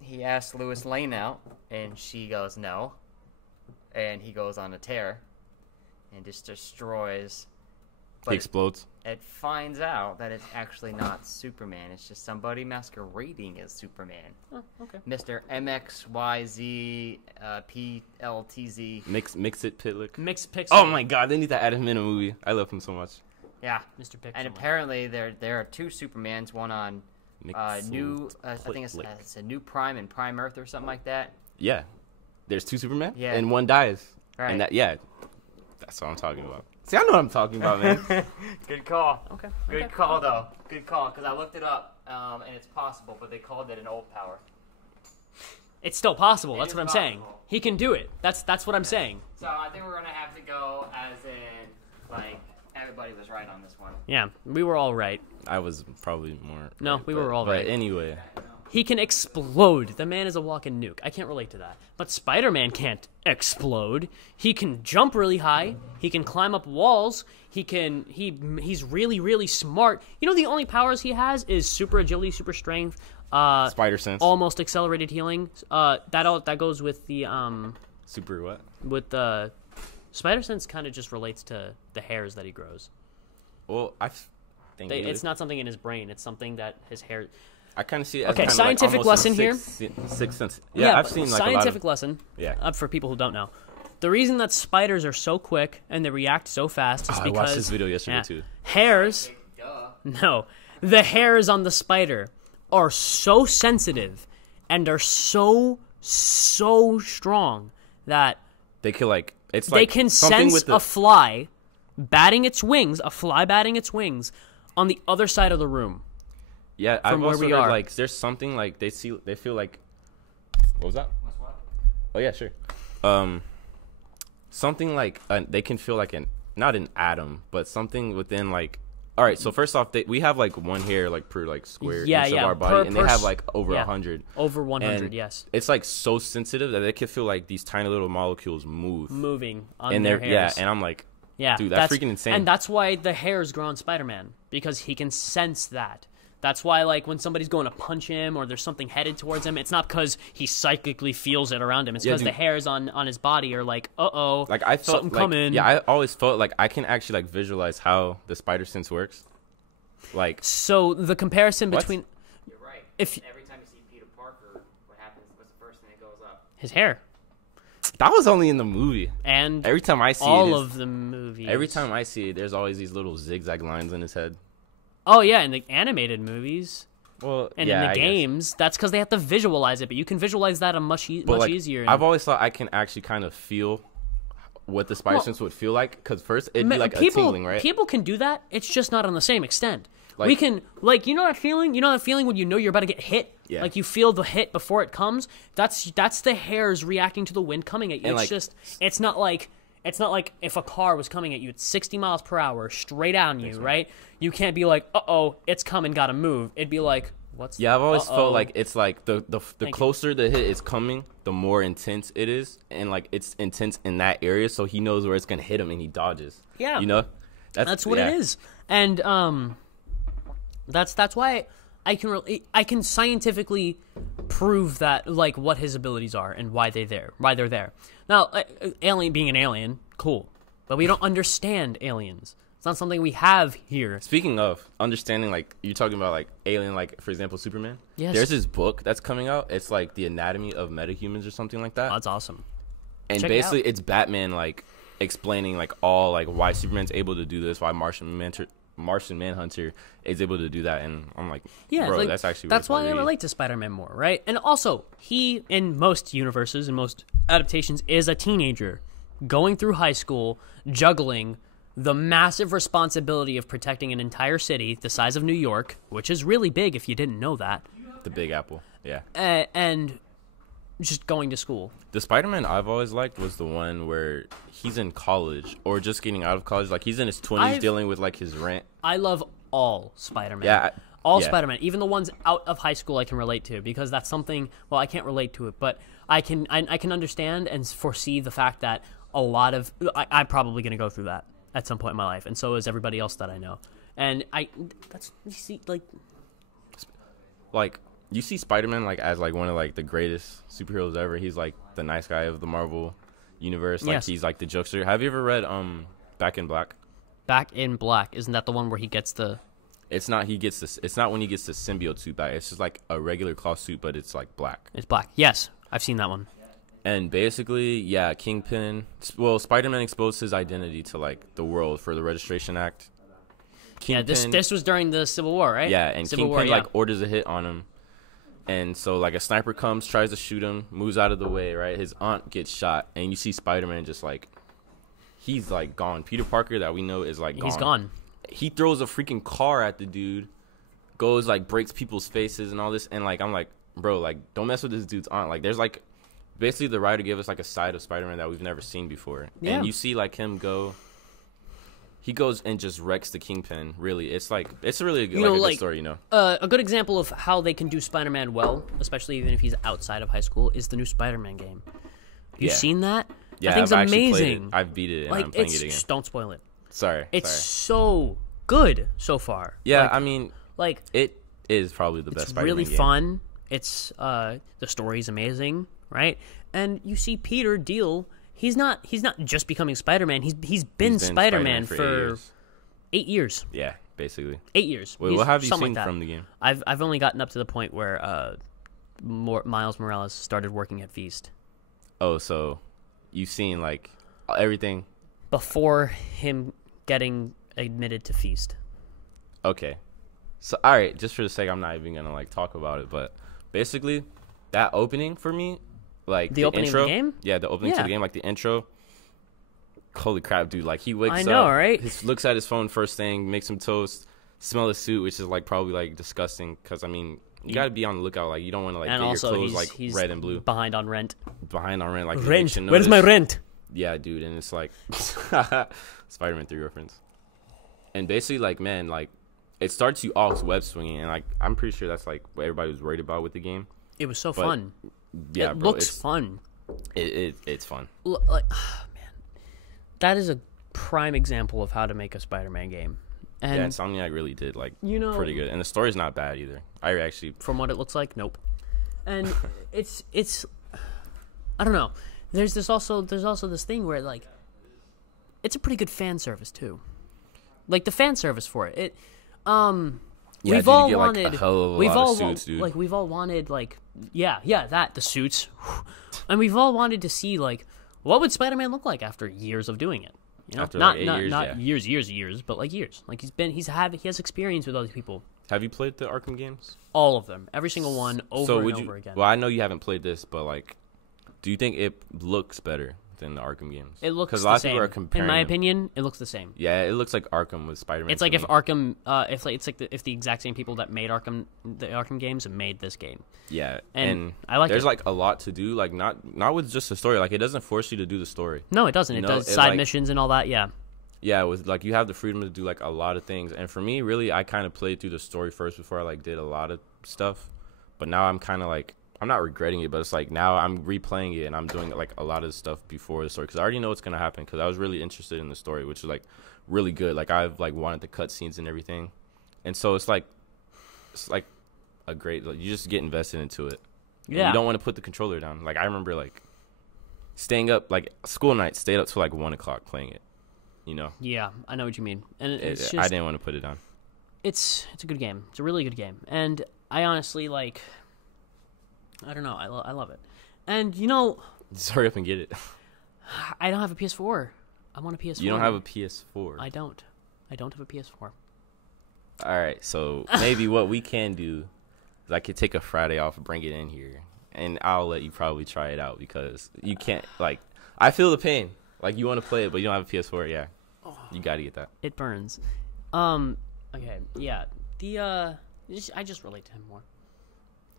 he asks Lois Lane out, and she goes no, and he goes on a tear. And just destroys. He explodes. It finds out that it's actually not Superman. It's just somebody masquerading as Superman. Oh, okay. Mr. MXYZ PLTZ. Mix it Pitlick. Mix Pixel. Oh my God, they need to add him in a movie. I love him so much. Yeah, Mr. Pixel. And apparently there are two Supermans. One on new. I think it's a new Prime and Prime Earth or something like that. Yeah, there's two Superman. Yeah, and one dies. Right. And that's what I'm talking about. See, I know what I'm talking about, man. Good call. Okay. Good call, though. Good call, because I looked it up, and it's possible, but they called it an old power. It's still possible. That's what I'm possible. saying. He can do it. That's what I'm saying. So I think we're going to have to go as in, like, everybody was right on this one. Yeah, we were all right. I was probably more. No, right, we were all right. But anyway. He can explode. The man is a walking nuke. I can't relate to that. But Spider-Man can't explode. He can jump really high. He can climb up walls. He's really, really smart. You know, the only powers he has is super agility, super strength, Spider sense, almost accelerated healing. That goes with the super what? With the Spider sense kind of just relates to the hairs that he grows. Well, I think it's not something in his brain. It's something that his hair. I kind of see it as okay, scientific lesson here. Sixth sense. Yeah, I've seen like scientific lesson. Yeah. For people who don't know, the reason that spiders are so quick and they react so fast is because I watched this video yesterday too. Hairs. No, the hairs on the spider are so sensitive and are so strong that they can they can sense a fly batting its wings, on the other side of the room. Yeah, I've also heard like there's something like they feel like. What was that? What's what? Oh yeah, sure. Something like they can feel like not an atom, but something within like. All right, so first off, we have like one hair like per like square inch of our body, and they have like over 100. Over 100, and yes. It's like so sensitive that they can feel like these tiny little molecules moving on their hairs. Yeah, and I'm like, dude, that's freaking insane. And that's why the hairs grow on Spider-Man, because he can sense that. That's why, like, when somebody's going to punch him or there's something headed towards him, it's not because he psychically feels it around him. It's because the hairs on his body are like, uh-oh, like I felt something like, coming. Yeah, I always felt like I can actually, like, visualize how the spider sense works. Like, so the comparison between... You're right. If every time you see Peter Parker, what happens? What's the first thing that goes up? His hair. That was only in the movie. And every time I see all of the movies. Every time I see it, there's always these little zigzag lines in his head. Oh, yeah, in the animated movies. Well, and in the games, that's because they have to visualize it, but you can visualize that much easier. I've always thought I can actually kind of feel what the spider sense would feel like, because first it'd be like a tingling, right? People can do that. It's just not on the same extent. we can, like, you know that feeling? You know that feeling when you know you're about to get hit? Yeah. Like, you feel the hit before it comes? That's the hairs reacting to the wind coming at you. And it's just, it's not like if a car was coming at you at 60 miles per hour straight on you, right? You can't be like, uh-oh, it's coming, gotta move. It'd be like, what's I've always felt like it's like the closer the hit is coming, the more intense it is. And, like, it's intense in that area, so he knows where it's going to hit him, and he dodges. Yeah. You know? That's what it is. And that's why I can scientifically prove that, like, what his abilities are and why they're there. Now, alien being an alien, cool, but we don't understand aliens. It's not something we have here. Speaking of understanding, like, you're talking about, like, alien, like, for example, Superman. Yes. There's this book that's coming out. It's like the anatomy of metahumans or something like that. Oh, that's awesome. And Check basically, it out. it's Batman, like, explaining, like, all, like, why Superman's able to do this, why Martian Manhunter is able to do that, and I'm like, Yeah, bro, like, that's actually that's really why I funny. relate to Spider-Man more, right? And also, he in most universes and most adaptations is a teenager going through high school, juggling the massive responsibility of protecting an entire city the size of New York, which is really big if you didn't know that, The Big Apple, yeah. and just going to school. The Spider-Man I've always liked was the one where he's in college or just getting out of college. Like, he's in his 20s dealing with, like, his rent. I love all Spider-Man. Yeah. All Spider-Man, even the ones out of high school I can relate to, because that's something, well, I can't relate to it, but I can understand and foresee the fact that a lot of, I'm probably going to go through that at some point in my life, and so is everybody else that I know. And you see, Like, you see Spider-Man, like, as, like, one of, like, the greatest superheroes ever. He's, like, the nice guy of the Marvel universe. Like, Yes. he's, like, the jokester. Have you ever read Back in Black? Back in Black, isn't that the one where he gets the... It's not it's not when he gets the symbiote suit back. It's just, like, a regular cloth suit, but it's, like, black. It's black. Yes, I've seen that one. And basically, yeah, Kingpin... Well, Spider-Man exposed his identity to, like, the world for the Registration Act. Kingpin, yeah, this was during the Civil War, right? Yeah, and Civil Kingpin, War, like, orders a hit on him. And so, like, a sniper comes, tries to shoot him, moves out of the way, right? His aunt gets shot, and you see Spider-Man just, like, he's, like, gone. Peter Parker, that we know, is, like, gone. He's gone. He throws a freaking car at the dude, goes, like, breaks people's faces and all this, and, like, I'm like, bro, like, don't mess with this dude's aunt. Like, there's, like, basically the writer gave us, like, a side of Spider-Man that we've never seen before. Yeah. And you see, like, him go... He goes and just wrecks the Kingpin. Really, it's like it's a really good, good story, you know. A good example of how they can do Spider-Man well, especially even if he's outside of high school, is the new Spider-Man game. You've seen that? Yeah, that thing's I've actually amazing. played it. I've beat it, and like, I'm playing it again. Just don't spoil it. Sorry, it's so good so far. Yeah, like, I mean, like it is probably the best Spider-Man really game. fun. It's the story's amazing, right? And you see Peter deal. He's not just becoming Spider-Man. He's been Spider-Man for 8 years. Yeah, basically. 8 years. Wait, what have you seen like from the game? I've only gotten up to the point where Miles Morales started working at Feast. Oh, so you've seen, like, everything before him getting admitted to Feast. Okay. So, all right, just for the sake, I'm not even going to, like, talk about it, but basically that opening for me, like, the opening intro, of the game? Yeah, the opening to the game, like, the intro. Holy crap, dude. Like, he wakes up. I know, right? Looks at his phone first thing, makes some toast, smell the suit, which is, like, probably, like, disgusting. Because, I mean, you got to be on the lookout. Like, you don't want to, like, get your clothes, like, he's red and blue. Behind on rent. Like, rent. Where's my rent? Yeah, dude. And it's, like, Spider-Man 3 reference. And basically, like, man, like, it starts you off web swinging. And, like, I'm pretty sure that's, like, what everybody was worried about with the game. It was so fun. Yeah, it bro, looks fun. It's fun. Like, that is a prime example of how to make a Spider-Man game. And yeah, Insomniac really did, like, pretty good. And the story's not bad either. I actually... From what it looks like, nope. And it's I don't know. There's also this thing where, like, it's a pretty good fan service too. Like, the fan service for it. We've all wanted, like, a hell of a lot of suits, dude. Like, we've all wanted, like, the suits. And we've all wanted to see, like, what would Spider-Man look like after years of doing it? You know, after, not like, years, but like years. Like, he has experience with all these people. Have you played the Arkham games? All of them, every single one, over and over again. Well, I know you haven't played this, but, like, do you think it looks better than the Arkham games. It looks because the a lot of same. people are comparing. In my opinion, it looks the same. Yeah, it looks like Arkham with Spider-Man. It's like if Arkham, if the exact same people that made the Arkham games made this game. Yeah, and I like. There's like a lot to do. Like not with just the story. Like it doesn't force you to do the story. No, it doesn't. It does side missions and all that. Yeah. Yeah, with like you have the freedom to do like a lot of things. And for me, really, I kind of played through the story first before I like did a lot of stuff. But now I'm kind of like. I'm not regretting it, but it's like now I'm replaying it and I'm doing like a lot of stuff before the story because I already know what's gonna happen because I was really interested in the story, which is like really good. Like I've like wanted the cutscenes and everything, and so it's like a great. Like, you just get invested into it. Yeah. You don't want to put the controller down. Like I remember like staying up like school nights, stayed up till like 1 o'clock playing it. You know. Yeah, I know what you mean, and it's just, I didn't want to put it down. It's a good game. It's a really good game, and I honestly like. I don't know. I love it. And, you know... Just hurry up and get it. I don't have a PS4. I want a PS4. You don't have a PS4? I don't. I don't have a PS4. All right. So, maybe what we can do is I could take a Friday off and bring it in here. And I'll let you probably try it out because you can't... Like, I feel the pain. Like, you want to play it, but you don't have a PS4. Yeah. You got to get that. It burns. Okay. Yeah. I just relate to him more.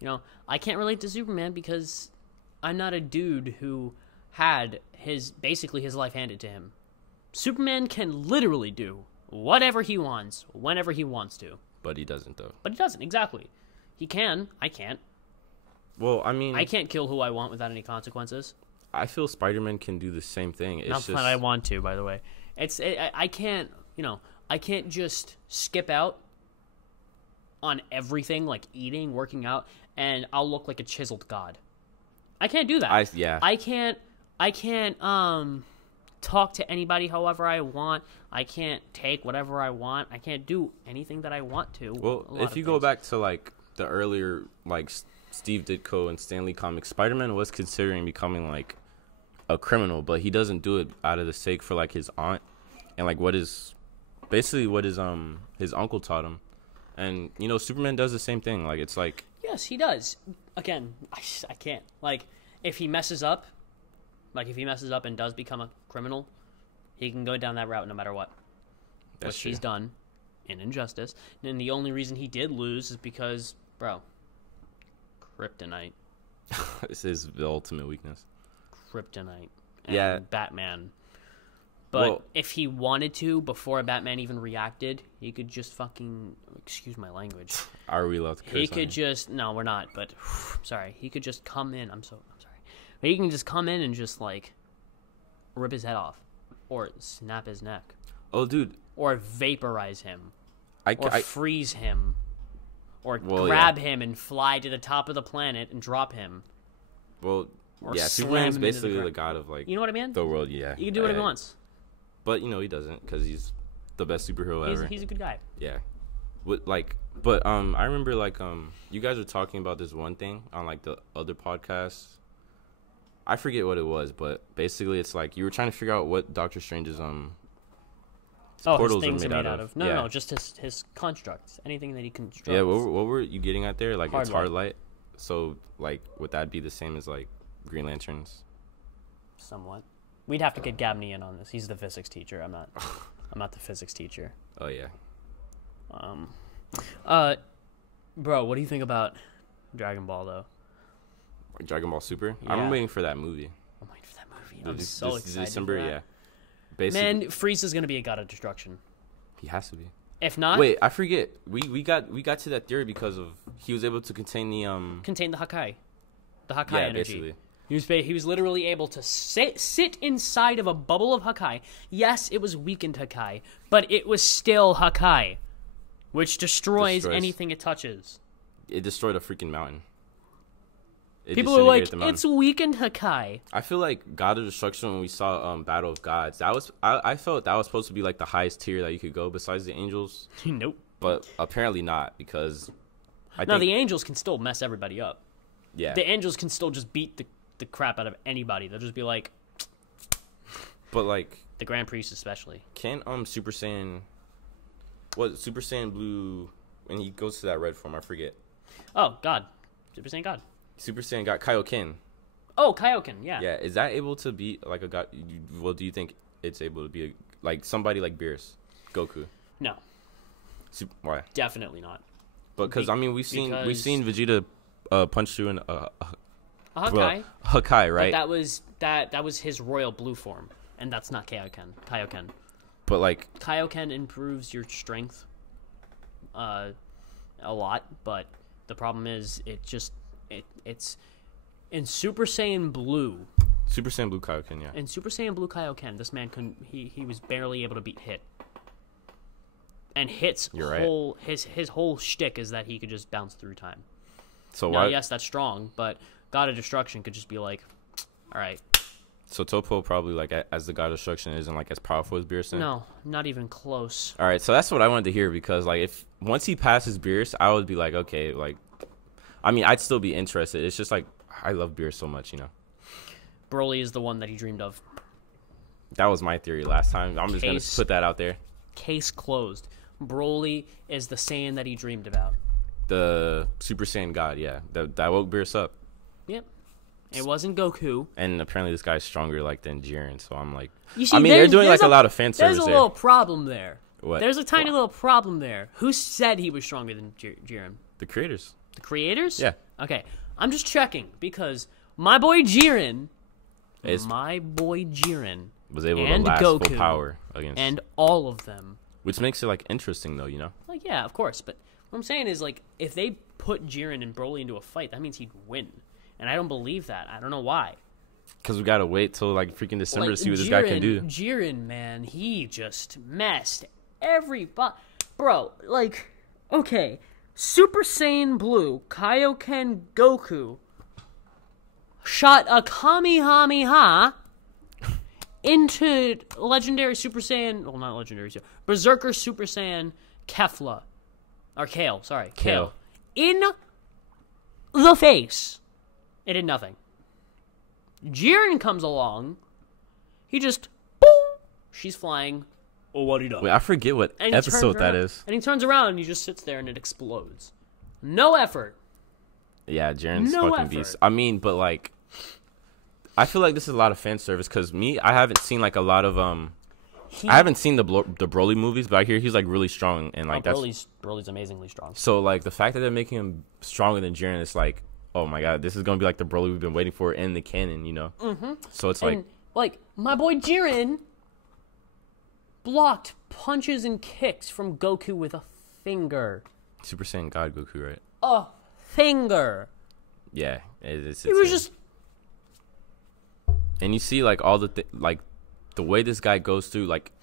You know, I can't relate to Superman because I'm not a dude who had basically his life handed to him. Superman can literally do whatever he wants, whenever he wants to. But he doesn't, though. But he doesn't, exactly. He can. I can't. Well, I mean... I can't kill who I want without any consequences. I feel Spider-Man can do the same thing. Not that I want to, by the way. I can't, you know, I can't just skip out on everything, like eating, working out, and I'll look like a chiseled god. I can't do that. I can't talk to anybody however I want. I can't take whatever I want. I can't do anything that I want to. Well, if you go back to like the earlier like Steve Ditko and Stanley comics, Spider-Man was considering becoming like a criminal, but he doesn't do it out of the sake for like his aunt and like what his uncle taught him. And, you know, Superman does the same thing. Like, it's like... Yes, he does. Again, I can't. Like, if he messes up and does become a criminal, he can go down that route no matter what. That's which true. He's done in Injustice. And the only reason he did lose is because, bro, kryptonite. This is the ultimate weakness. Kryptonite. And Batman. But well, if he wanted to, before Batman even reacted, he could just fucking... Excuse my language. Are we allowed to curse? He could just... No, we're not, but... sorry. He could just come in. I'm sorry. But he can just come in and just, like, rip his head off. Or snap his neck. Oh, dude. Or vaporize him. Or freeze him. Or grab him and fly to the top of the planet and drop him. Well, or yeah, Superman's basically the god of, like... You know what I mean? The world, yeah. He can do whatever he wants. But, you know, he doesn't because he's the best superhero ever. He's a good guy. Yeah. I remember, like, you guys were talking about this one thing on, like, the other podcast. I forget what it was, but basically it's like you were trying to figure out what Doctor Strange's, portals his things are made out of. No, just his constructs. Anything that he constructs. Yeah, what were you getting at there? Like, it's hard light. light. So, like, would that be the same as, like, Green Lanterns? Somewhat. We'd have to get Gabney in on this. He's the physics teacher. I'm not. I'm not the physics teacher. Oh yeah. Bro, what do you think about Dragon Ball though? Dragon Ball Super. Yeah. I'm waiting for that movie. I'm waiting for that movie. I'm so excited. December, for that. yeah. Basically, Man, Frieza's gonna be a god of destruction. He has to be. If not, wait, I forget. We got to that theory because of he was able to contain the Hakai, yeah, energy. Basically. He was literally able to sit inside of a bubble of Hakai. Yes, it was weakened Hakai, but it was still Hakai, which destroys anything it touches. It destroyed a freaking mountain. People are like, it's weakened Hakai. I feel like God of Destruction, when we saw Battle of Gods, that was I felt that was supposed to be like the highest tier that you could go besides the angels. Nope. But apparently not, because the angels can still mess everybody up. Yeah. The angels can still just beat the crap out of anybody. They'll just be like... But, like... The Grand Priest especially. Can Super Saiyan... What, Super Saiyan Blue... When he goes to that red form, I forget. Oh, God. Super Saiyan God. Super Saiyan got Kaioken. Oh, Kaioken, yeah. Yeah, is that able to be like a god? Well, do you think it's able to be like somebody like Beerus, Goku? No. Why? Definitely not. Because I mean, we've seen Vegeta punch through a Hakai, right? But that was his royal blue form, and that's not Kaioken. But like Kaioken improves your strength a lot, but the problem is it's in Super Saiyan Blue. Super Saiyan Blue Kaioken, yeah. In Super Saiyan Blue Kaioken, this man couldn't. He was barely able to beat Hit. And Hit's his whole shtick is that he could just bounce through time. So now, yes, that's strong, but God of Destruction could just be like, all right. So Toppo probably like as the God of Destruction isn't like as powerful as Beerus. No, not even close. All right, so that's what I wanted to hear because like if once he passes Beerus, I would be like, okay, like, I mean, I'd still be interested. It's just like I love Beerus so much, you know. Broly is the one that he dreamed of. That was my theory last time. I'm just gonna put that out there. Case closed. Broly is the Saiyan that he dreamed about. The Super Saiyan God, yeah. That woke Beerus up. Yep. It wasn't Goku. And apparently this guy's stronger like than Jiren, so I'm like... You see, I mean, they're doing like a lot of fan service there. There's a little problem there. What? There's a tiny little problem there. Who said he was stronger than Jiren? The creators. The creators? Yeah. Okay. I'm just checking because my boy Jiren... was able and to last Goku, full power against... And all of them. Which makes it, like, interesting, though, you know? Like, yeah, of course. But what I'm saying is, like, if they put Jiren and Broly into a fight, that means he'd win. And I don't believe that. I don't know why. Because we got to wait till, like, freaking December to see what this guy can do. Jiren, man, he just messed everybody. Bro, like, okay. Super Saiyan Blue, Kaioken Goku shot a Kamehameha into Legendary Super Saiyan... Well, not Legendary, Berserker Super Saiyan Kefla. Or Kale, sorry. Kale. In the face. It did nothing. Jiren comes along. He just... Boom! She's flying. Oh, what he does. Wait, I forget what episode that is. And he turns around and he just sits there and it explodes. No effort. Yeah, Jiren's fucking beast. I mean, but like... I feel like this is a lot of fan service because I haven't seen like a lot of I haven't seen the Broly movies, but I hear he's like really strong and like Broly's amazingly strong. So like the fact that they're making him stronger than Jiren is like, oh my god, this is gonna be like the Broly we've been waiting for in the canon, you know? Mm-hmm. So it's like my boy Jiren blocked punches and kicks from Goku with a finger. Super Saiyan God Goku, right? A finger. Yeah, it's was just. And you see, like, all the the way this guy goes through, like,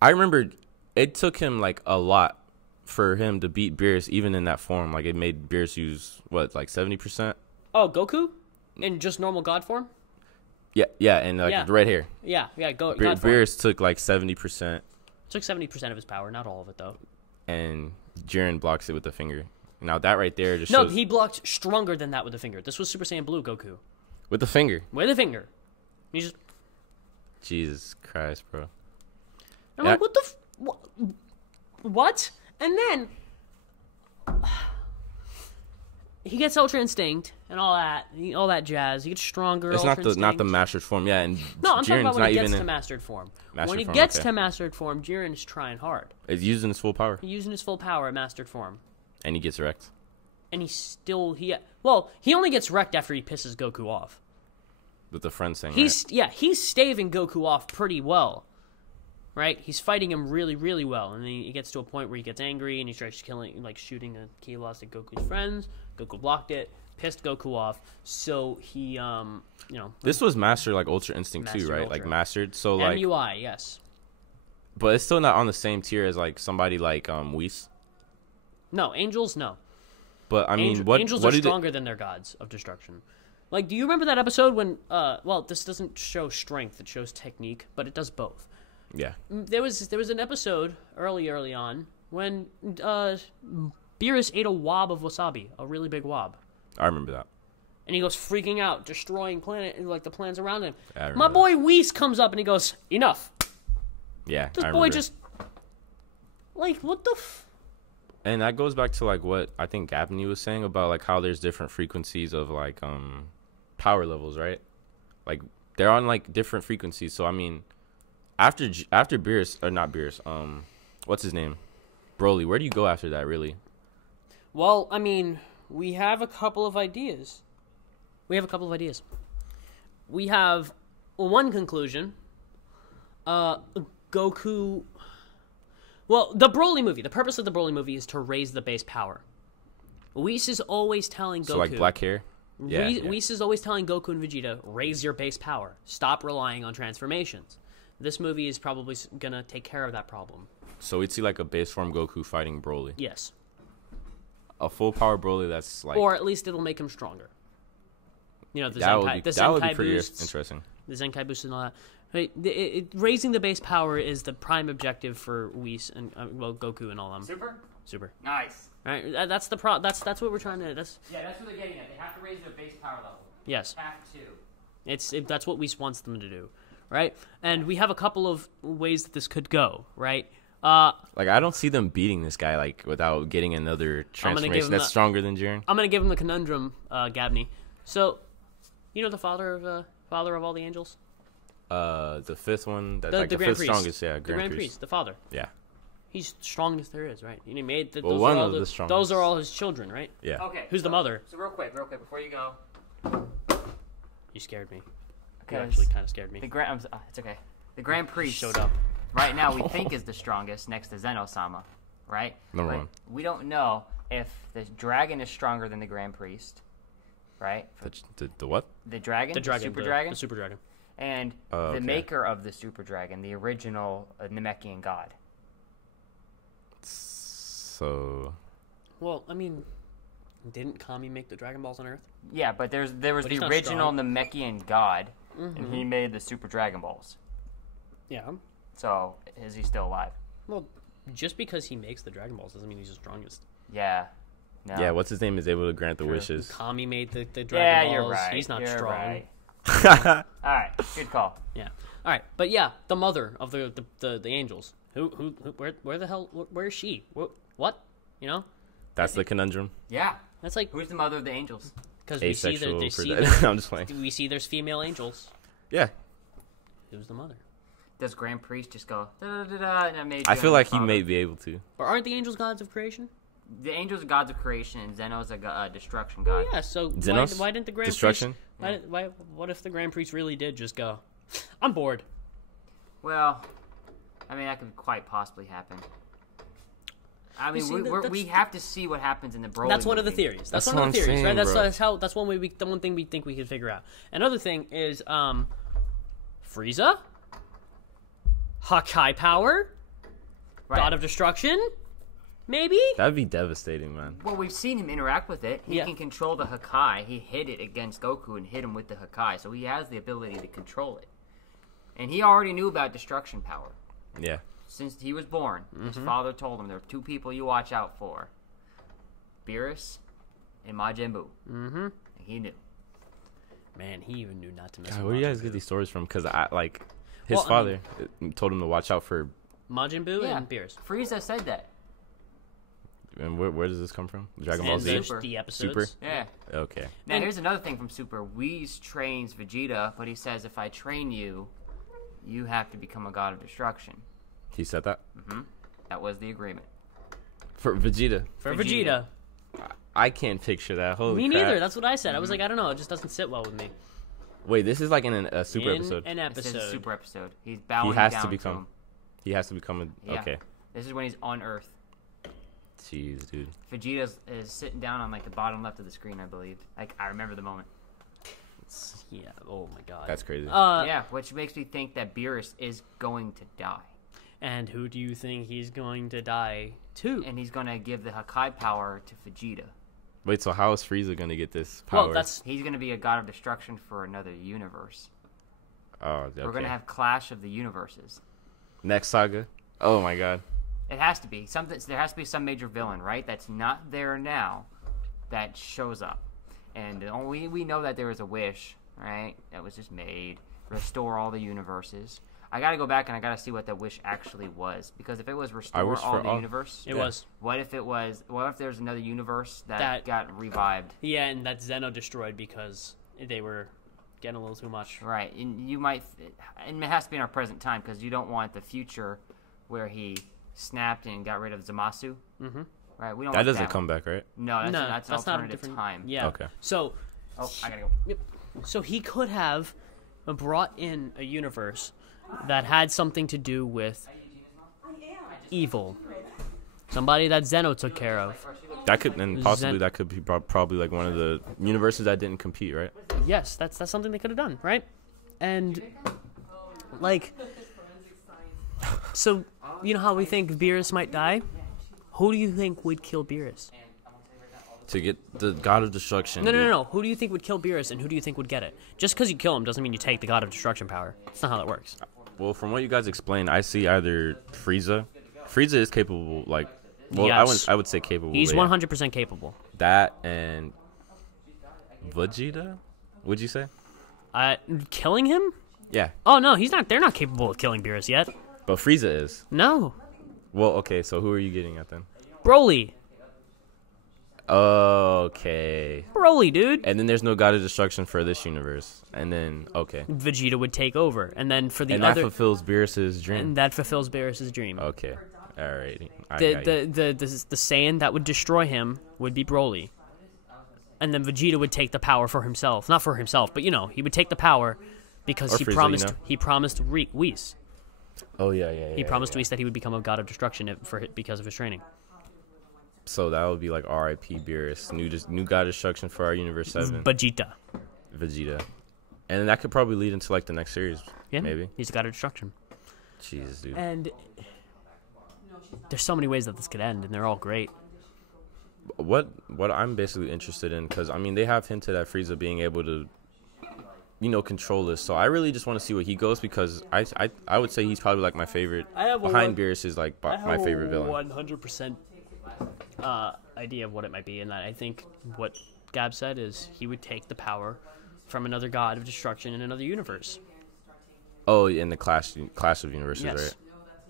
I remember it took him, like, a lot for him to beat Beerus, even in that form. Like, it made Beerus use, what, like, 70%? Oh, Goku? In just normal God form? Yeah, and, like, the red hair. Yeah, God form. Beerus took, like, 70%. Took 70% of his power, not all of it, though. And Jiren blocks it with the finger. Now, that right there just shows... No, he blocked stronger than that with the finger. This was Super Saiyan Blue Goku. With the finger. With a finger. He just... Jesus Christ, bro. I'm like, what the... What? And then... he gets Ultra Instinct and all that jazz. He gets stronger. It's not the mastered form, yeah. And no, I'm talking about when he gets to mastered form. When he gets to mastered form, Jiren's trying hard. It's using his full power. He's using his full power at mastered form. And he gets wrecked. And he only gets wrecked after he pisses Goku off. With the friend thing, he's staving Goku off pretty well, right? He's fighting him really, really well, and then he gets to a point where he gets angry and he starts shooting a ki lost at Goku's friends. Goku blocked it, pissed Goku off, so he, This was Master like Ultra Instinct too, right? Ultra. Like mastered, so like MUI, yes. But it's still not on the same tier as like somebody like Whis. No, Angels, no. But I mean, Angels are stronger than their gods of destruction. Like, do you remember that episode when, this doesn't show strength, it shows technique, but it does both. Yeah. There was an episode early on when Beerus ate a wob of wasabi, a really big wob. I remember that. And he goes freaking out, destroying the plants around him. My boy Whis comes up and he goes, enough. Yeah, this boy just, like, what the And that goes back to like what I think Gabney was saying about like how there's different frequencies of like power levels, right? Like they're on like different frequencies. So I mean, after Beerus or not Beerus, what's his name? Broly. Where do you go after that, really? Well, I mean, we have a couple of ideas. We have one conclusion. Goku. Well, the Broly movie. The purpose of the Broly movie is to raise the base power. Whis is always telling Goku. So like black hair. Yeah. Whis is always telling Goku and Vegeta, raise your base power. Stop relying on transformations. This movie is probably gonna take care of that problem. So we'd see like a base form Goku fighting Broly. Yes. A full power Broly that's like... Or at least it'll make him stronger. You know, the that Zenkai would be pretty boosts, interesting. The Zenkai boosts and all that. Right, raising the base power is the prime objective for Whis and Goku and all them. Super. Nice. All right, that's the That's what we're trying to. That's what they're getting at. They have to raise their base power level. Yes. Have to. That's what Whis wants them to do, right? And we have a couple of ways that this could go, right? Like I don't see them beating this guy like without getting another transformation that's stronger than Jiren. I'm gonna give him the conundrum, Gabney. So, you know the father of all the angels. The fifth one, that's the like the Grand fifth Priest. strongest, yeah. The Grand Priest, the father. Yeah. He's strongest there is, right? And he made Well, one of the strongest. Those are all his children, right? Yeah. Okay. Who's the mother? So real quick, before you go. You scared me. Okay. You actually kind of scared me. It's okay. The Grand Priest showed up. Right now, we think is the strongest next to Zeno-sama, right? Number one. We don't know if the dragon is stronger than the Grand Priest, right? The what? The dragon? The dragon. Super dragon? The super dragon. And the maker of the super dragon, the original Namekian god. So... Well, I mean, didn't Kami make the Dragon Balls on Earth? Yeah, but there was the original Namekian god, and he made the super Dragon Balls. Yeah. So, is he still alive? Well, just because he makes the Dragon Balls doesn't mean he's the strongest. Yeah. No. Yeah, what's his name is able to grant the wishes. Kami made the Dragon Balls. Yeah, you're right. He's not you're strong. Right. All right, good call. Yeah. All right, but yeah, the mother of the angels. Where the hell? Where is she? What? You know? That's the conundrum. Yeah. That's like who's the mother of the angels? Because we see I'm just playing. We see there's female angels. Yeah. Who's the mother? Does Grand Priest just go da da da? And I feel like he may be able to. Or aren't the angels gods of creation? The angels are gods of creation, and Zeno's a destruction god. Yeah. So why didn't the Grand destruction? Priest? What if the Grand Priest really did just go? I'm bored. Well, I mean that could quite possibly happen. I mean, we have to see what happens in the Broly. That's one movie. of the theories. That's one what of the theories, saying, right? bro. That's one way the one thing we think we can figure out. Another thing is Frieza, Hakai power, Right. God of Destruction, maybe. That'd be devastating, man. Well, we've seen him interact with it. He can control the Hakai. He hit it against Goku and hit him with the Hakai, so he has the ability to control it. And he already knew about destruction power. Yeah. Since he was born, his father told him there are two people you watch out for: Beerus and Majin Buu. Mm-hmm. And he knew. Man, he even knew not to mess God, with where do you guys Majin get Buu. these stories from? Because his father told him to watch out for. Majin Buu and Beerus. Frieza said that. And where does this come from? Dragon Ball Z? The episodes. Super? Yeah. Okay. Now, here's another thing from Super. Whis trains Vegeta, but he says, if I train you, you have to become a god of destruction. He said that? Mm-hmm. That was the agreement. For Vegeta. For Vegeta. I can't picture that. Holy Me crap. neither. That's what I said. I was like, I don't know. It just doesn't sit well with me. Wait, this is like in a Super episode? An This is a episode. Super episode. He's bowing He has down to become. him. He has to become a. Yeah. Okay. This is when he's on Earth. Jeez, dude. Vegeta is sitting down on like the bottom left of the screen, I believe. Like I remember the moment. Yeah. Oh my god. That's crazy. Yeah, which makes me think that Beerus is going to die, And who do you think he's going to die to? and he's going to give the Hakai power to Vegeta. Wait, so how is Frieza gonna get this power? Well, that's He's going to be a god of destruction for another universe. Oh, okay. We're going to have Clash of the Universes. Next saga. Oh my god. It has to be something. There has to be some major villain, right? That's not there now, that shows up, and we know that there was a wish, right? That was just made restore all the universes. I got to go back and I got to see what that wish actually was, because if it was restore all the universe, it was. What if it was? What if there's another universe that got revived? Yeah, and that Zeno destroyed because they were getting a little too much. Right, and you might, and it has to be in our present time because you don't want the future where he snapped and got rid of Zamasu. Mm-hmm. Right, we don't. That want doesn't that come back, right? No, that's an not a alternative different time. Yeah. Okay. So. Oh, I gotta go. Yep. So he could have brought in a universe that had something to do with evil. Somebody that Zeno took care of. That could, and possibly that could be probably like one of the universes that didn't compete, right? Yes, that's something they could have done, right? And like, so you know how we think Beerus might die? Who do you think would kill Beerus? To get the God of Destruction. No. Who do you think would kill Beerus, and who do you think would get it? Just because you kill him doesn't mean you take the God of Destruction power. That's not how that works. Well, from what you guys explained, I see either Frieza. Frieza is capable, like, well, Yes. I would say capable. He's yeah. 100% capable. That and Vegeta, would you say? Killing him? Yeah, Oh no, he's not. They're not capable of killing Beerus yet. but Frieza is. No, Well, okay, so who are you getting at then? Broly, Okay. dude. And then there's no God of Destruction for this universe. And then, okay. Vegeta would take over, and then for the And other, that fulfills Beerus's dream. and that fulfills Beerus's dream. Okay. Alrighty. The Saiyan that would destroy him would be Broly, and then Vegeta would take the power for himself. Not for himself, but he would take the power because Or he Frieza, promised. He promised Whis. Oh, yeah. He promised Whis that he would become a God of Destruction because of his training. So that would be like R.I.P. Beerus. New God of Destruction for our Universe 7. Vegeta. And then that could probably lead into like the next series. Yeah, Maybe. he's a God of Destruction. Jesus, dude. And there's so many ways that this could end, and they're all great. What I'm basically interested in, because, I mean, they have hinted at Frieza being able to, control this. So I really just want to see where he goes, because I would say he's probably like my favorite. Behind Beerus is like my favorite villain. 100% idea of what it might be, and that I think what Gab said is he would take the power from another God of Destruction in another universe. Oh, in the Clash of Universes, Yes. right?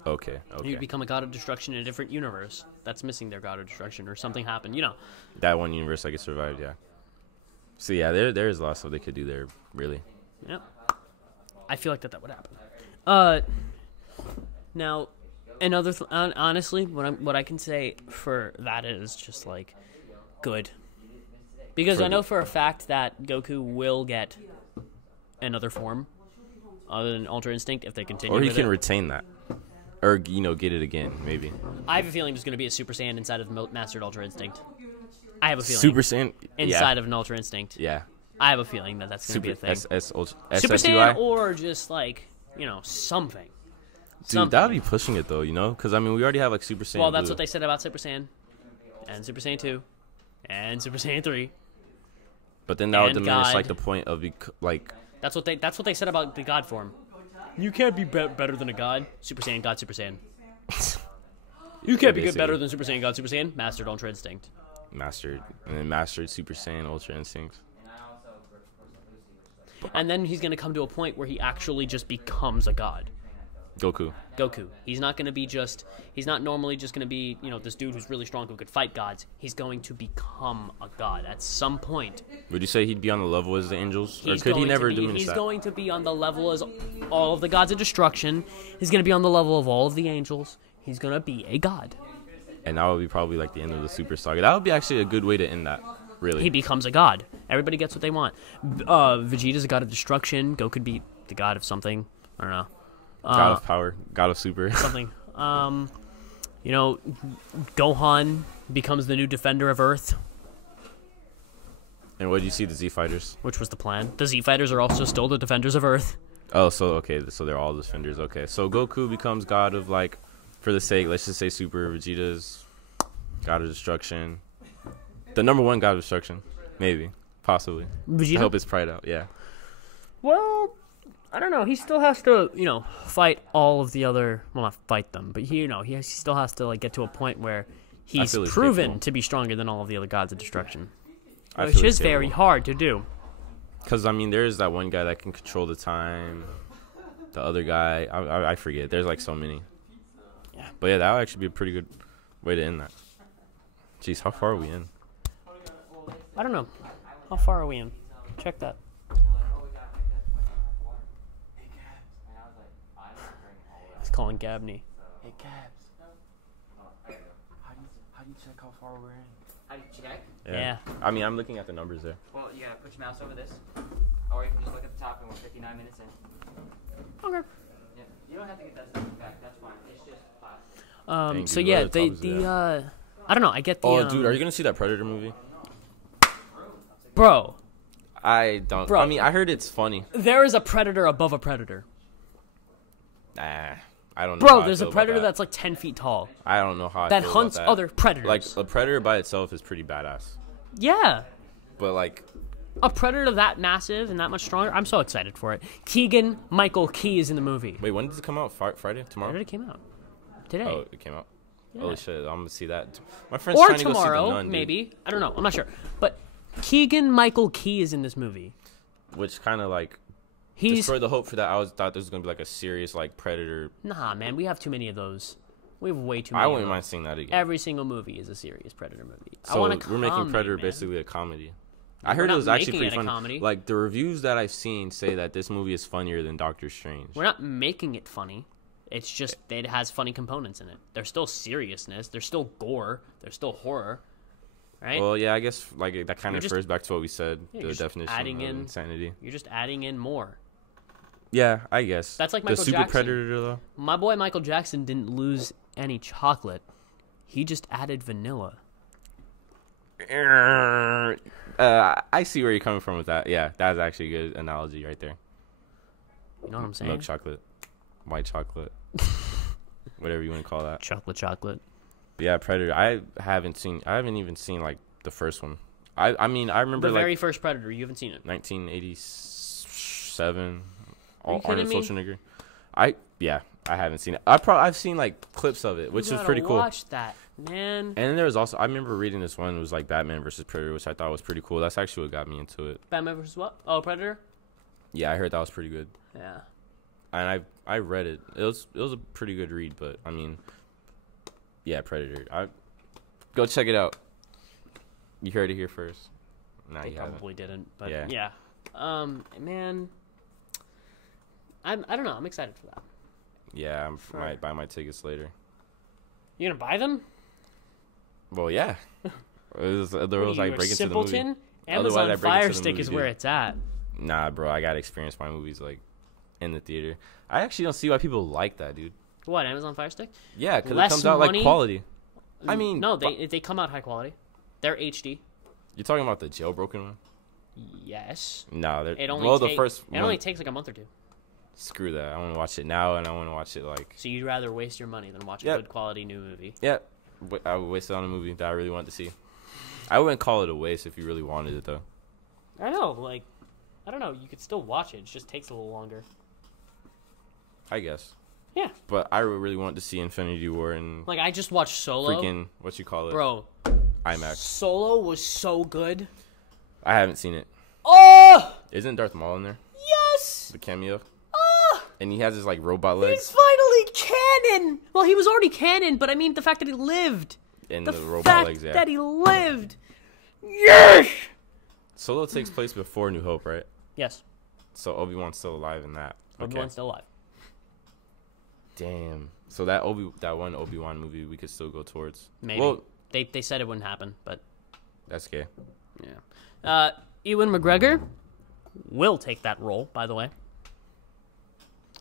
Okay. He'd become a God of Destruction in a different universe that's missing their God of Destruction, or something happened, That one universe I could survive, yeah. So yeah, there's a lot of stuff they could do there, really. Yep. I feel like that would happen. Now, another honestly, what I can say for that is just like good, because I know for a fact that Goku will get another form other than Ultra Instinct if they continue. Or he with can it. retain that, or get it again, maybe. I have a feeling there's going to be a Super Saiyan inside of Mastered Ultra Instinct. I have a feeling Super Saiyan inside of an Ultra Instinct. Yeah. I have a feeling that's going to be a thing. Super SSUI? Saiyan, or just like something. Dude, that would be pushing it though, because I mean we already have like Super Saiyan. Well, that's Blue. what they said about Super Saiyan, and Super Saiyan 2, and Super Saiyan 3. But then that would and diminish God. like the point of like. That's what they said about the God form. You can't be better than a God. Super Saiyan, God, Super Saiyan. You can't be better than Super Saiyan, God, Super Saiyan. Mastered Ultra Instinct. Mastered Super Saiyan Ultra Instinct. And then he's going to come to a point where he actually just becomes a god. Goku. He's not going to be he's not normally just going to be, this dude who's really strong who could fight gods. He's going to become a god at some point. Would you say he'd be on the level as the angels? Or could he never do He's that? going to be on the level as all of the gods of destruction. He's going to be on the level of all of the angels. He's going to be a god. And that would be probably like the end of the Super Saga. That would be actually a good way to end that, really. He becomes a god. Everybody gets what they want. Vegeta's a god of destruction. Goku could be the god of something. I don't know. God of power. God of super. Something. Gohan becomes the new defender of Earth. And what do you see the Z Fighters? Which was the plan. The Z Fighters are also still the defenders of Earth. Oh, so they're all defenders. Okay, so Goku becomes god of like, for the sake, let's just say Super. Vegeta's god of destruction. The number one god of destruction, maybe, possibly. Vegeta? I hope it's pride out. Yeah. Well, I don't know. He still has to, fight all of the other. Well, not fight them, but he still has to get to a point where he's proven to be stronger than all of the other gods of destruction, which is very hard to do. Because I mean, there's that one guy that can control the time. The other guy, I forget. There's like so many. Yeah. But yeah, that would actually be a pretty good way to end that. Jeez, how far are we in? I don't know. How far are we in? Check that. calling Gabney. Hey, Gabs. How do you check how far we're in? How do you check? Yeah. I mean, I'm looking at the numbers there. Well, you gotta put your mouse over this, or you can just look at the top and we're 59 minutes in. Okay. Yeah, you don't have to get that stuff back. That's fine. It's just plastic. So yeah, I don't know. I get the. Oh, dude, are you gonna see that Predator movie? Bro, I don't. Bro. I mean, I heard it's funny. there is a predator above a predator. Nah, I don't know. Bro, how there's I a feel predator about that. that's like 10 feet tall I don't know how I that feel hunts about that. other predators. Like a predator by itself is pretty badass, Yeah. but like, A predator that massive and that much stronger. I'm so excited for it. Keegan Michael Key is in the movie. wait, when does it come out? Friday? Tomorrow? Where did it came out? Today. Oh, it came out. Yeah. Holy shit! I'm gonna see that. My friend's Or trying to go see The tomorrow, Nun, dude, maybe. I don't know. I'm not sure. But Keegan Michael Key is in this movie. which kind of like He's destroyed the hope for that. I thought this was gonna be like a serious like Predator. nah, man. We have too many of those. We have way too many. I of wouldn't those. mind seeing that again. Every single movie is a serious Predator movie. I So want a we're making comedy, Predator man. basically a comedy. I We're heard it not was actually making pretty it a funny. comedy. Like the reviews that I've seen say that this movie is funnier than Doctor Strange. We're not making it funny. It's just it has funny components in it. There's still seriousness. There's still gore. There's still horror. Right? Well, yeah, I guess like that kind You're of just- refers back to what we said, Yeah, the you're just definition adding of in- insanity. You're just adding in more. Yeah, I guess. That's like the Michael Super Jackson. Predator though. My boy Michael Jackson didn't lose any chocolate. He just added vanilla. I see where you're coming from with that. Yeah, that's actually a good analogy right there. You know what I'm saying? Milk chocolate, white chocolate, whatever you want to call that. Chocolate. Yeah, Predator. I haven't even seen like the first one. I mean, I remember The like very first Predator. You haven't seen it. 1987. Are you kidding Arnold me? Schwarzenegger. I haven't seen it. I've seen like clips of it, which You was gotta pretty cool. Watch that, man. And then there was also I remember reading this one. It was like Batman versus Predator, which I thought was pretty cool. That's actually what got me into it. Batman versus what? Oh, Predator. Yeah, I heard that was pretty good. Yeah. And I read it. It was a pretty good read, but I mean, yeah, Predator. Go check it out. You heard it here first. No, They you haven't. probably didn't, but Yeah. yeah. Man, I don't know. I'm excited for that. Yeah, I Sure. might buy my tickets later. You gonna buy them? Well, yeah. There was What like are you, a breaking into the simpleton? movie. Amazon Otherwise, I break Fire into the Stick movie, is where dude. it's at. Nah, bro, I gotta experience my movies like in the theater. I actually don't see why people like that, dude. What, Amazon Fire Stick? Yeah, because it Less comes out money? like quality. I mean, no, they come out high quality. They're HD. You're talking about the jailbroken one? Yes. No, they're It only well, ta- the first It one. only takes like a month or two. Screw that. I want to watch it now, and I want to watch it like. So you'd rather waste your money than watch a Yep. good quality new movie. Yeah, I would waste it on a movie that I really wanted to see. I wouldn't call it a waste if you really wanted it, though. I know, like, I don't know. You could still watch it. It just takes a little longer. I guess. Yeah. But I really wanted to see Infinity War and Like, I just watched Solo. freaking what you call it, Bro, IMAX. Solo was so good. I haven't seen it. Oh! Isn't Darth Maul in there? Yes! The cameo, Oh! and he has his like robot legs He's finally canon! Well, he was already canon, but I mean the fact that he lived. and The the robot fact legs. Yeah. that he lived. Yes! Solo takes place before New Hope, right? Yes. So Obi-Wan's still alive in that. Obi-Wan's still alive. Damn. So that one Obi-Wan movie we could still go towards. Maybe. Well, They said it wouldn't happen, but that's gay. yeah. Ewan McGregor will take that role, by the way.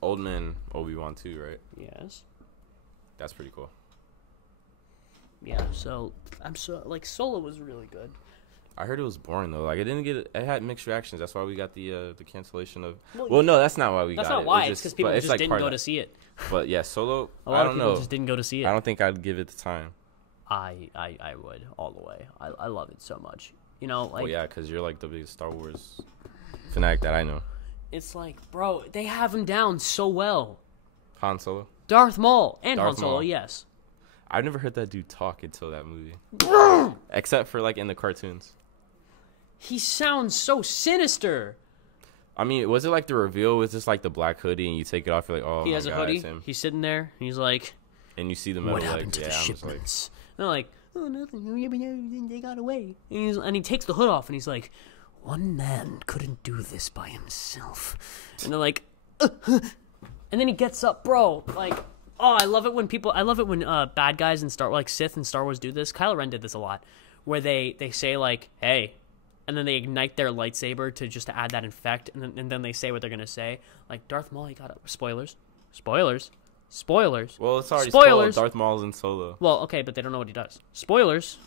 Old Man Obi-Wan too, right? Yes. That's pretty cool. Yeah, so I'm so like Solo was really good. I heard it was boring though. Like it had mixed reactions. That's why we got the cancellation of. Well, Well, no, that's not why we That's got not it. why. It It's because people but just like didn't part go of to that. see it. But yeah, Solo. A lot I of don't people know. just didn't go to see it. I don't think I'd give it the time. I would all the way. I love it so much. You know, like Oh yeah, because you're like the biggest Star Wars fanatic that I know. it's like, bro, they have him down so well. Han Solo. Darth Maul and Darth Han Solo, Maul. yes. I've never heard that dude talk until that movie, except for like in the cartoons. He sounds so sinister. I mean, was it like the reveal was just like the black hoodie and you take it off, you're like, oh He my has a God, hoodie. it's him. He's sitting there. He's like, And you see the metal "What happened legs. to Yeah, the I'm just like, shipments?" And they're like, "Oh, nothing. They got away." And he takes the hood off and he's like, "One man couldn't do this by himself." And they're like, and then he gets up, bro. Like, Oh, I love it when bad guys in Sith in Star Wars do this. Kylo Ren did this a lot, where they say like, "Hey," and then they ignite their lightsaber to add that effect, and then they say what they're gonna say. Like Darth Maul, he got spoilers. Well, it's already spoiled. Darth Maul's in Solo. Well, okay, but they don't know what he does. Spoilers,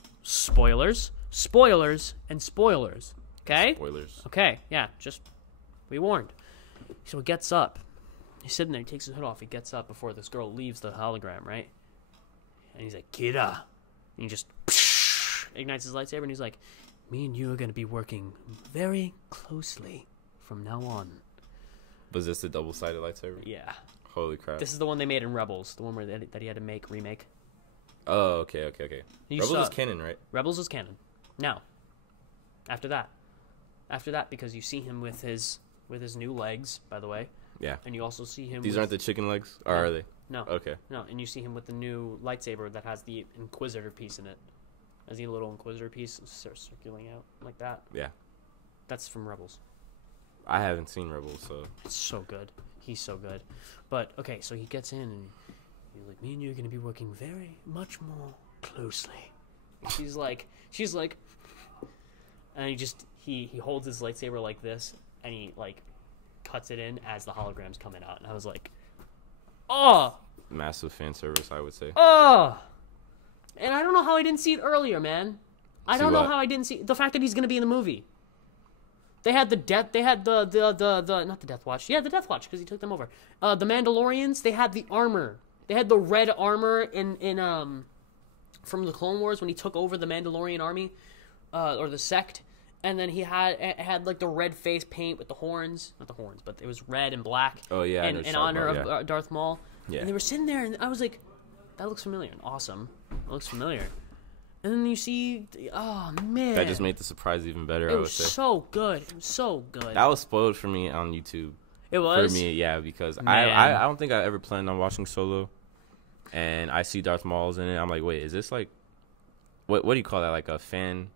and spoilers. Okay. Spoilers. Okay. Yeah. Just be warned. So he gets up. He's sitting there. He takes his hood off. He gets up before this girl leaves the hologram, right? And he's like, Kira. And he just ignites his lightsaber, and he's like, me and you are going to be working very closely from now on. Was this a double-sided lightsaber? Yeah. Holy crap. This is the one they made in Rebels, the one that he had to remake. Oh, okay. Rebels is canon, right? Rebels is canon. Now, after that, because you see him with his new legs, by the way. Yeah. And you also see him. These aren't the chicken legs, or are they? No. Okay. No, and you see him with the new lightsaber that has the Inquisitor piece in it. Has the little Inquisitor piece circling out like that. Yeah. That's from Rebels. I haven't seen Rebels, so. It's so good. He's so good. But okay, so he gets in and he's like, me and you are going to be working very much more closely. She's like, and he holds his lightsaber like this, and he like cuts it in as the hologram's coming out, and I was like, oh, massive fan service, I would say. Oh, and I don't know how I didn't see it earlier, man. I don't know how I didn't see the fact that he's gonna be in the movie. They had the not the Death Watch, yeah, the Death Watch, because he took them over. The Mandalorians, they had the armor, they had the red armor in from the Clone Wars when he took over the Mandalorian army, or the sect. And then he had like the red face paint with the horns, not the horns, but it was red and black. Oh yeah, in honor of Darth Maul. Yeah. And they were sitting there, and I was like, "That looks familiar and awesome. That looks familiar." And then you see, oh man, that just made the surprise even better. I would say so good. It was so good. That was spoiled for me on YouTube. It was for me, yeah, because I don't think I ever planned on watching Solo, and I see Darth Maul's in it. I'm like, wait, is this like, what do you call that? Like a fan.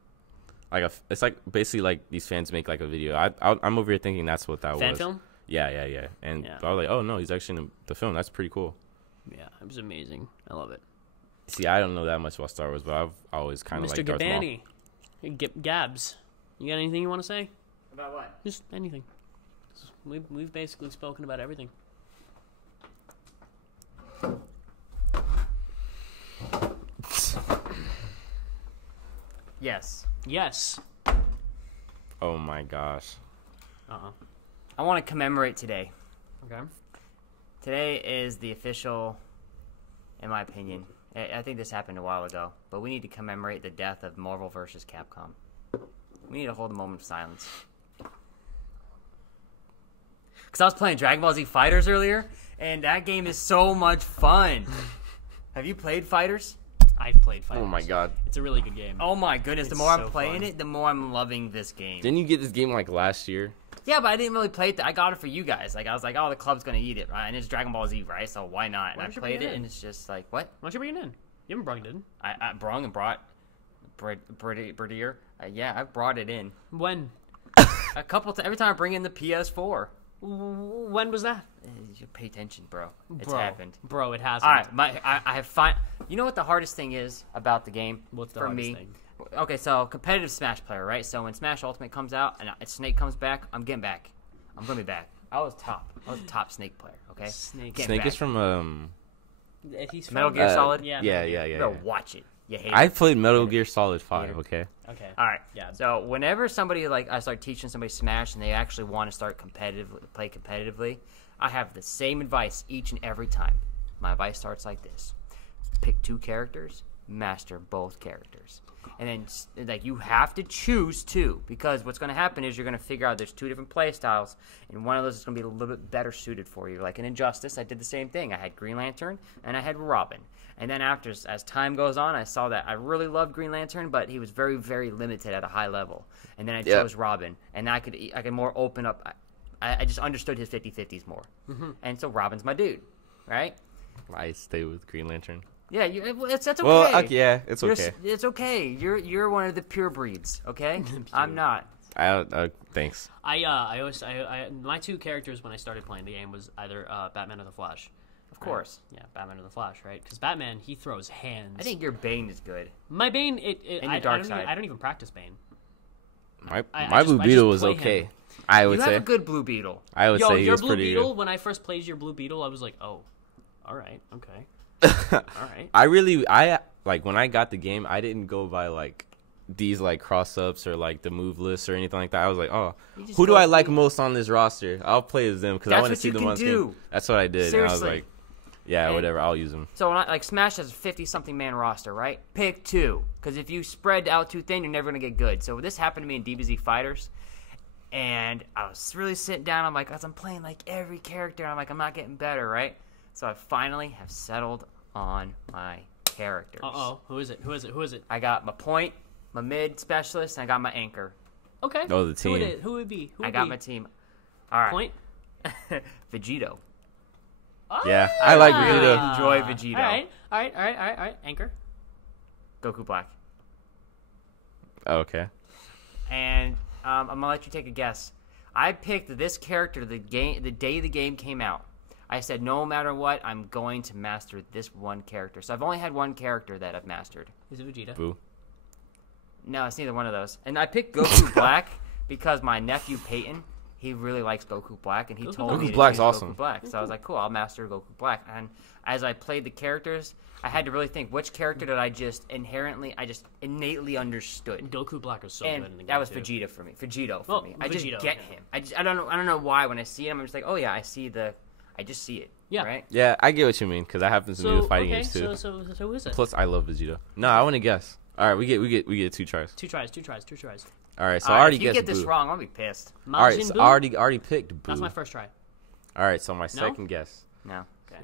It's like basically like these fans make like a video. I'm over here thinking that's what that was. Fan film? Yeah. And I was like, oh no, he's actually in the film. That's pretty cool. Yeah, it was amazing. I love it. See, I don't know that much about Star Wars, but I've always kind of liked Darth Maul. Mr. Gabani, Gabs, you got anything you want to say? About what? Just anything. We've basically spoken about everything. Yes. Oh my gosh. I want to commemorate today. Okay. Today is the official, in my opinion, I think this happened a while ago, but we need to commemorate the death of Marvel vs. Capcom. We need to hold a moment of silence. Because I was playing Dragon Ball Z Fighters earlier, and that game is so much fun. Have you played Fighters? I've played Fighters. Oh my god. It's a really good game. Oh my goodness, the more I'm playing it, the more I'm loving this game. Didn't you get this game like last year? Yeah, but I didn't really play it. I got it for you guys. Like I was like, oh, the club's gonna eat it, right? And it's Dragon Ball Z, right? So why not? And I played it, and it's just like, what? Why don't you bring it in? You haven't brought it in. I brung and brought Bradier. Yeah, I brought it in. When? A couple times. Every time I bring in the PS4. When was that? You pay attention, bro. It's happened. Bro, it hasn't. All right, I have fine. You know what the hardest thing is about the game? What's the for hardest me? thing? Okay, so competitive Smash player, right? So when Smash Ultimate comes out and Snake comes back, I'm getting back. I'm gonna be back. I was top a top Snake player. Okay. Snake is from He's Metal Gear Solid. Yeah. You better watch it. You hate I it. played Metal Gear Solid 5. Okay. Okay. All right. Yeah. So whenever somebody I start teaching somebody Smash and they actually want to start play competitively, I have the same advice each and every time. My advice starts like this: pick 2 characters, master both characters, and then you have to choose 2, because what's going to happen is you're going to figure out there's 2 different play styles, and one of those is going to be a little bit better suited for you. Like in Injustice, I did the same thing. I had Green Lantern and I had Robin. And then as time goes on, I saw that I really loved Green Lantern, but he was very, very limited at a high level. And then I chose Robin, and I could more open up. I just understood his 50-50s more. Mm-hmm. And so Robin's my dude, right? I stay with Green Lantern. Yeah, that's okay. Well, yeah, it's okay. It's okay. You're one of the pure breeds, okay? I'm not. Thanks. I my 2 characters when I started playing the game was either Batman or the Flash. Of course. Yeah, Batman or the Flash, right? Because Batman, he throws hands. I think your Bane is good. My Bane, your dark side. I don't even practice Bane. My Blue Beetle was okay. Him. I would you say. You have a good Blue Beetle. I would say he your was Blue pretty Beetle, good. when I first played your Blue Beetle, I was like, oh, all right, okay. All right. I like, when I got the game, I didn't go by, like, these, like, cross-ups or, like, the move list or anything like that. I was like, oh, who do I like most on this roster? I'll play as them because I want to see them on team. That's what I did. Seriously. And I was like, yeah, whatever, I'll use them. So, when Smash has a 50-something man roster, right? Pick 2. Because if you spread out too thin, you're never going to get good. So, this happened to me in DBZ Fighters. And I was really sitting down. I'm like, as I'm playing, like, every character, I'm like, I'm not getting better, right? So, I finally have settled on my characters. Uh-oh. Who is it? I got my point, my mid specialist, and I got my anchor. Okay. Oh, the team. Who would be? I got my team. All right. Point? Vegito. Yeah, I like really Vegeta. enjoy Vegito. All right. Anchor. Goku Black. Okay. And I'm going to let you take a guess. I picked this character the day the game came out. I said, no matter what, I'm going to master this one character. So I've only had one character that I've mastered. Is it Vegeta? Boo. No, it's neither one of those. And I picked Goku Black because my nephew Peyton, he really likes Goku Black, and he told me to Black's choose awesome. Goku Black. So I was like, cool, I'll master Goku Black. And as I played the characters, I had to really think, which character did I just innately understood? Goku Black is so And good in the game, that was too. Vegito for me. I just Vegito, get him. I don't know why when I see him, I'm just like, oh yeah, I just see it. Yeah. Right? Yeah, I get what you mean because that happens to me with fighting games too. So who is it? Plus, I love Vegeta. No, I want to guess. All right, we get 2 tries. Two tries. All right, so I already if you guessed get this Boo. wrong, I'll be pissed. All right, Majin so Buu? I already picked Boo. That's my first try. All right, so my second guess. No. Okay.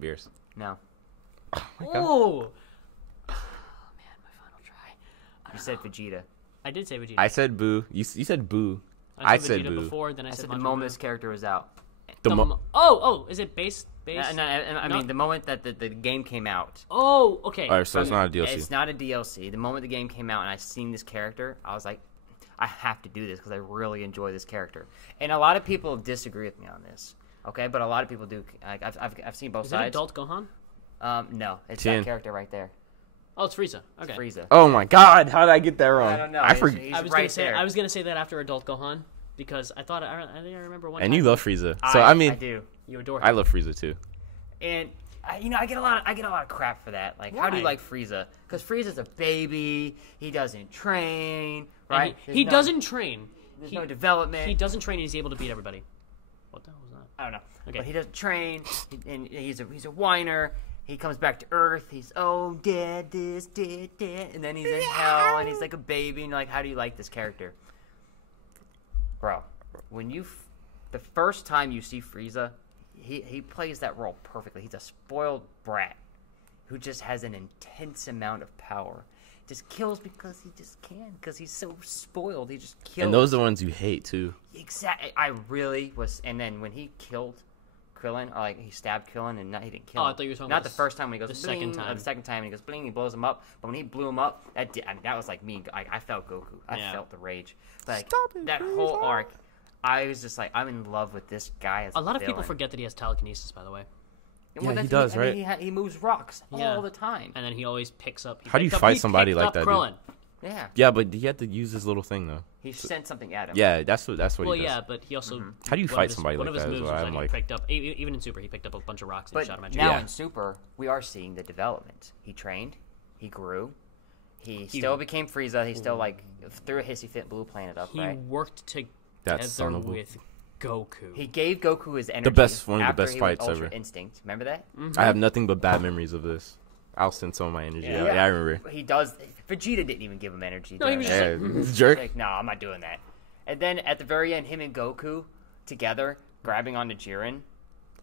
Beers. No. Oh! Oh, man, my final try. You said Vegeta. I did say Vegeta. I said Boo. You said Boo. I said Vegeta Boo. before, then I I said said the Majin moment Buu. this character was out. Is it base? I mean, the moment that the game came out. Oh, okay. All right, so it's not a DLC. It's not a DLC. The moment the game came out and I seen this character, I was like, I have to do this because I really enjoy this character. And a lot of people disagree with me on this. Okay, but a lot of people do. Like, I've seen both Is it sides. Adult Gohan? No, it's 10. that character right there. Oh, it's Frieza. Okay. It's Frieza. Oh my God! How did I get that wrong? I don't know. I forget. He's I was right gonna say there. I was gonna say that after Adult Gohan because I thought I think I remember one. And time you love Frieza, so I mean, I do. you adore him. I love Frieza too. And I get a lot of crap for that. Like, how do you Why? like Frieza? Because Frieza's a baby. He doesn't train, And right? He doesn't train. There's no development. He doesn't train. And he's able to beat everybody. What the hell was that? I don't know. Okay. But he doesn't train, and he's a whiner. He comes back to Earth. He's, oh, dad, this, dad, and then he's in hell, and he's like a baby. And you're like, how do you like this character, bro? When the first time you see Frieza, he plays that role perfectly. He's a spoiled brat who just has an intense amount of power. Just kills because he just can, because he's so spoiled. He just kills. And those are the ones you hate too. Exactly. I really was. And then when he killed Krillin, or like he stabbed Krillin, and he didn't kill him. I thought you were talking not about the first time when he goes the second bling, or time. the second time when he goes bling, he blows him up. But when he blew him up, that was like me. I felt Goku. I felt the rage. Like that whole arc, I was just like, I'm in love with this guy as A lot of villain. people forget that he has telekinesis, by the way. Well, Yeah, that's- he does, I mean, right? he moves rocks Yeah. all the time. And then he always picks up. How do you fight he somebody picked like up that, dude? Krillin. Yeah. Yeah, but he had to use his little thing though. He sent something at him. Yeah, that's what Well, he does. yeah, but he also. How do you one fight of his- somebody one like of his that? Is moves what was I'm that like. he picked up, even in Super, he picked up a bunch of rocks and But shot him at you. now Yeah. in Super, we are seeing the development. He trained, he grew, he still became Frieza. He still like threw a hissy fit, blew planet up. He Right? worked That together son of a- with Goku. He gave Goku his energy. one of the after best he went fights Ultra ever. Instinct. Remember that? I have nothing but bad memories of this. I'll send some of my energy out. Yeah, I remember. He does. Vegeta didn't even give him energy. No, he was during just that. Yeah, like, jerk. Like, no, I'm not doing that. And then at the very end, him and Goku together grabbing onto Jiren.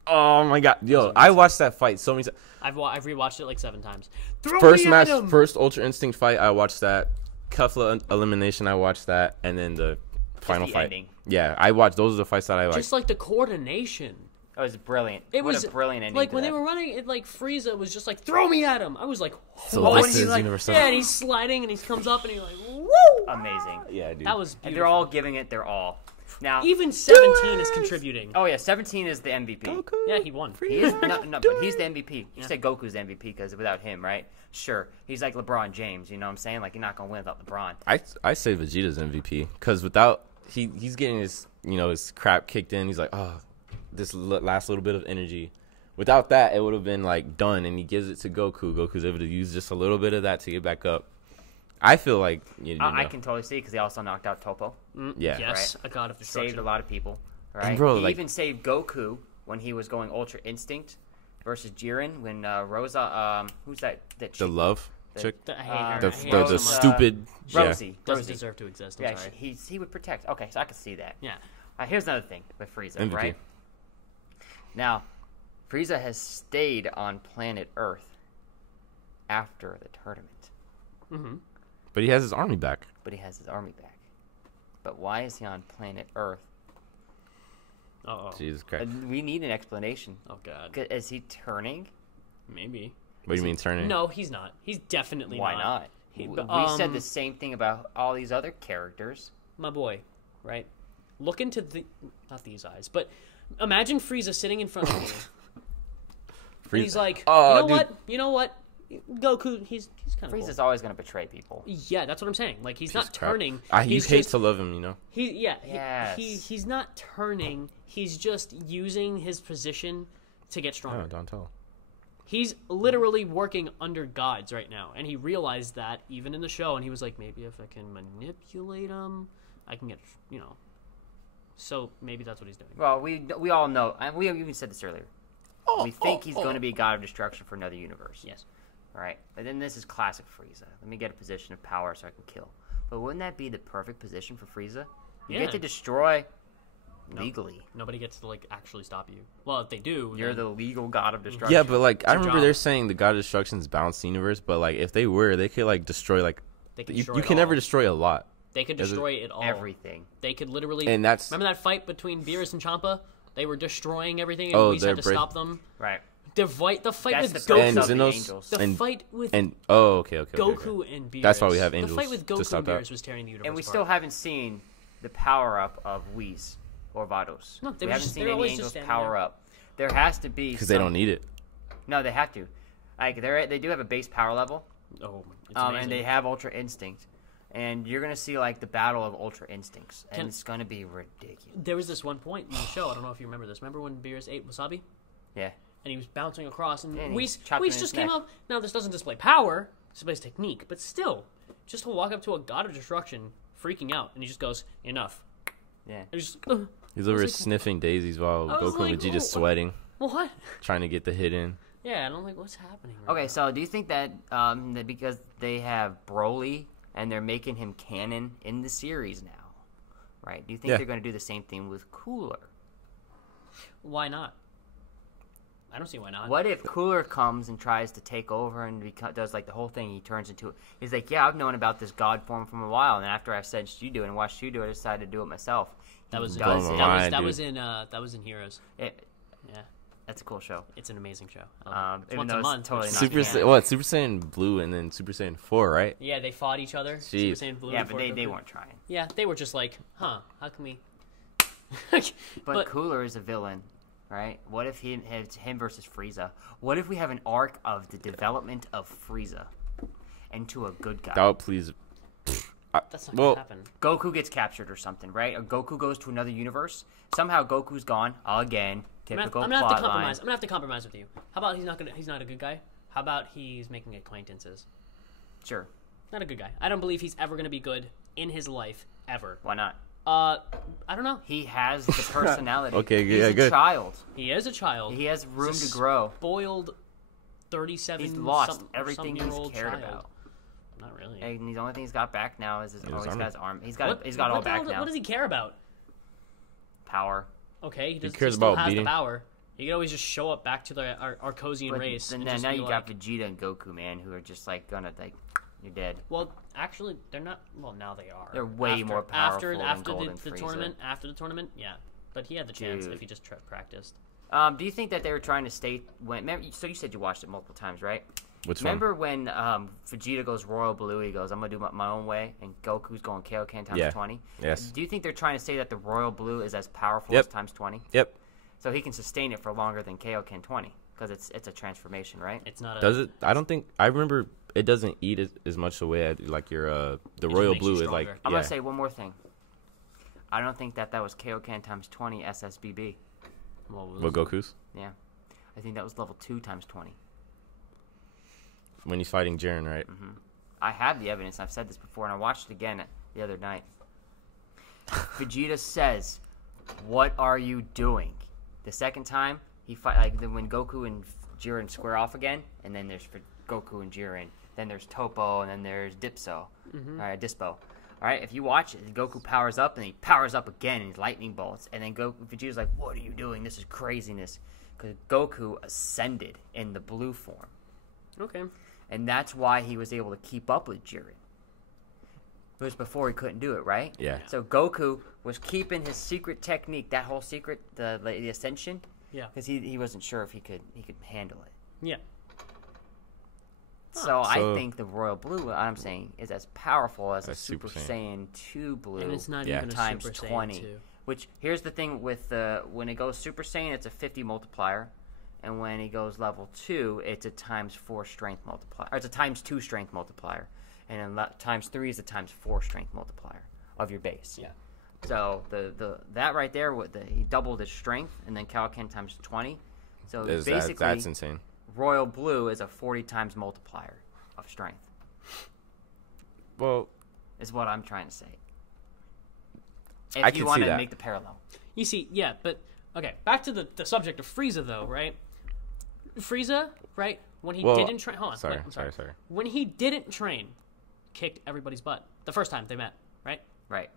Oh my God, yo! I watched that fight so many times. I've rewatched it like 7 times. Throw First me match, at him! first Ultra Instinct fight, I watched that. Kefla elimination, I watched that, and then the final the fight. ending. Yeah, I watched. Those are the fights that I like. Just like the coordination. It was brilliant. It what was a brilliant ending. like to when that. they were running it, like Frieza was just like throw me at him. I was like, So what? this is Like, universal. yeah, and he's sliding and he comes up and he's like, woo! Amazing. Yeah, dude. That was And beautiful. they're all giving it their all. Now, even 17 is contributing. Oh yeah, 17 is the MVP. Goku. Yeah, he won. He is no, but he's the MVP. You said Goku's the MVP because without him, right? Sure, he's like LeBron James. You know what I'm saying? Like you're not gonna win without LeBron. I say Vegeta's MVP because without he's getting his his crap kicked in. He's like, oh, this last little bit of energy. Without that, it would have been like done. And he gives it to Goku. Goku's able to use just a little bit of that to get back up. I feel like I can totally see because he also knocked out Topo. Yeah, yes, right? a god of destruction. Saved a lot of people. Right? And bro, he like, even saved Goku when he was going Ultra Instinct versus Jiren. When Rosa, who's that chick? the love chick, I hate her. the stupid Rosie. Doesn't deserve to exist. I'm sorry. he would protect. Okay, so I can see that. Yeah. Here's another thing with Frieza, MVP. right? Now, Frieza has stayed on planet Earth after the tournament. Mm-hmm. But he has his army back. But he has his army back. But why is he on planet Earth? Uh-oh. Jesus Christ. We need an explanation. Oh, God. Is he turning? Maybe. What do you mean turning? No, he's not. He's definitely Why not. We said the same thing about all these other characters. My boy, right? Look into not these eyes, but imagine Frieza sitting in front of me. And he's like, you know what? Goku, he's kind of Frieza's always going to betray people. Yeah, that's what I'm saying. Like he's not turning. You hate to love him, you know. He's not turning. He's just using his position to get stronger. No, don't tell. He's literally working under gods right now, and he realized that even in the show. And he was like, maybe if I can manipulate him, I can get So maybe that's what he's doing. Well, we all know. We even said this earlier. We think he's going to be a god of destruction for another universe. Yes. Right, but then this is classic Frieza. Let me get a position of power so I can kill. But wouldn't that be the perfect position for Frieza? You get to destroy legally. Nobody gets to actually stop you. Well, if they do, you're the legal god of destruction. Yeah, but I remember they're saying the god of destruction is balanced universe, but if they could destroy you can never destroy a lot. They could destroy it all. Everything. They could literally. And remember that fight between Beerus and Champa? They were destroying everything, and we had to stop them. Right. The fight with Goku. Goku and Beerus. That's why we have angels. The fight with Goku and Beerus was tearing the universe and we apart. still haven't seen the power up of Whis or Vados. No, we haven't seen any angels power up. There has to be because they don't need it. No, they have to. They do have a base power level. Oh, it's amazing. And they have Ultra Instinct. And you're going to see, the battle of Ultra Instincts. And it's going to be ridiculous. There was this one point in the show, I don't know if you remember this. Remember when Beerus ate wasabi? Yeah. And he was bouncing across, and Whis just neck. came up. Now, this doesn't display power, it displays technique, but still, just to walk up to a god of destruction, freaking out, and he just goes, enough. Yeah. He's over sniffing daisies while Goku and Vegeta's sweating. What? Trying to get the hit in. Yeah, and I'm like, what's happening right Okay, now? so do you think that because they have Broly and they're making him canon in the series now, right? Do you think they're going to do the same thing with Cooler? Why not? I don't see why not. What if Cooler comes and tries to take over and does the whole thing? He turns into he's like, yeah, I've known about this god form from a while, and after I said you do it and watched you do it, I decided to do it myself. That was in Heroes. Yeah, that's a cool show. It's an amazing show. Even once though a month. Totally Super Saiyan Blue and then Super Saiyan 4, right? Yeah, they fought each other. Jeez. Super Saiyan Blue. Yeah, but they weren't trying. Yeah, they were just like, how can we? but Cooler is a villain. Right? What if it's him versus Frieza? What if we have an arc of the development of Frieza into a good guy? That would please. That's not gonna happen. Goku gets captured or something, right? Or Goku goes to another universe. Somehow Goku's gone again. Typical I'm gonna have to plot compromise. line. I'm gonna have to compromise with you. How about he's not a good guy? How about he's making acquaintances? Sure. Not a good guy. I don't believe he's ever gonna be good in his life ever. Why not? I don't know. He has the personality. Okay, he's yeah, good. A child. He is a child. He has room to grow. Spoiled 37. He's lost everything he's cared about. Not really. And the only thing he's got back now is he's got his arm. He's got what all back now. What does he care about? Power. Okay, he cares still about has beating. the power. He can always just show up back to the Arcosian race. Then and now you be got Vegeta and Goku, man, who are just gonna you're dead. Well, actually, they're not. Well, now they are. They're way more powerful than Golden the Frieza. tournament. After the tournament, yeah. But he had the chance if he just practiced. Do you think that they were trying to state when? So you said you watched it multiple times, right? Remember when Vegeta goes Royal Blue, he goes, I'm going to do my own way, and Goku's going Kaioken times 20? Yes. Do you think they're trying to say that the Royal Blue is as powerful as times 20? Yep. So he can sustain it for longer than Kaioken 20, because it's a transformation, right? It's not. Does it? I don't think. I remember it doesn't eat as much away as like your the Royal Blue is like. I'm gonna say one more thing. I don't think that was Kaioken times 20 SSBB. What Goku's? Yeah, I think that was level 2 times 20. When he's fighting Jiren, right? Mm-hmm. I have the evidence. I've said this before, and I watched it again the other night. Vegeta says, "What are you doing?" The second time he when Goku and Jiren square off again, and then there's Goku and Jiren, then there's Toppo, and then there's Dispo. All right, if you watch it, Goku powers up, and he powers up again, and he's lightning bolts, and then Vegeta's like, "What are you doing? This is craziness," because Goku ascended in the blue form. Okay. And that's why he was able to keep up with Jiren. It was before he couldn't do it, right? Yeah. So Goku was keeping his secret technique, that whole secret, the ascension. Yeah. Because he wasn't sure if he could handle it. Yeah. So I think the Royal Blue, what I'm saying, is as powerful as a Super Saiyan 2 Blue. And it's not even a times Super 20. Saiyan 2. Which, here's the thing with when it goes Super Saiyan, it's a 50 multiplier. And when he goes level 2, it's a times 4 strength multiplier. Or it's a times 2 strength multiplier. And then times 3 is a times 4 strength multiplier of your base. Yeah. So that right there, he doubled his strength, and then Kaioken times 20. So basically, that's insane. Royal Blue is a 40 times multiplier of strength. Well, is what I'm trying to say. I If can you want see to that. make the parallel. You see, yeah, but okay, back to the subject of Frieza, though, right? Frieza, right? When he didn't train, hold on, sorry. When he didn't train, kicked everybody's butt the first time they met, right? Right.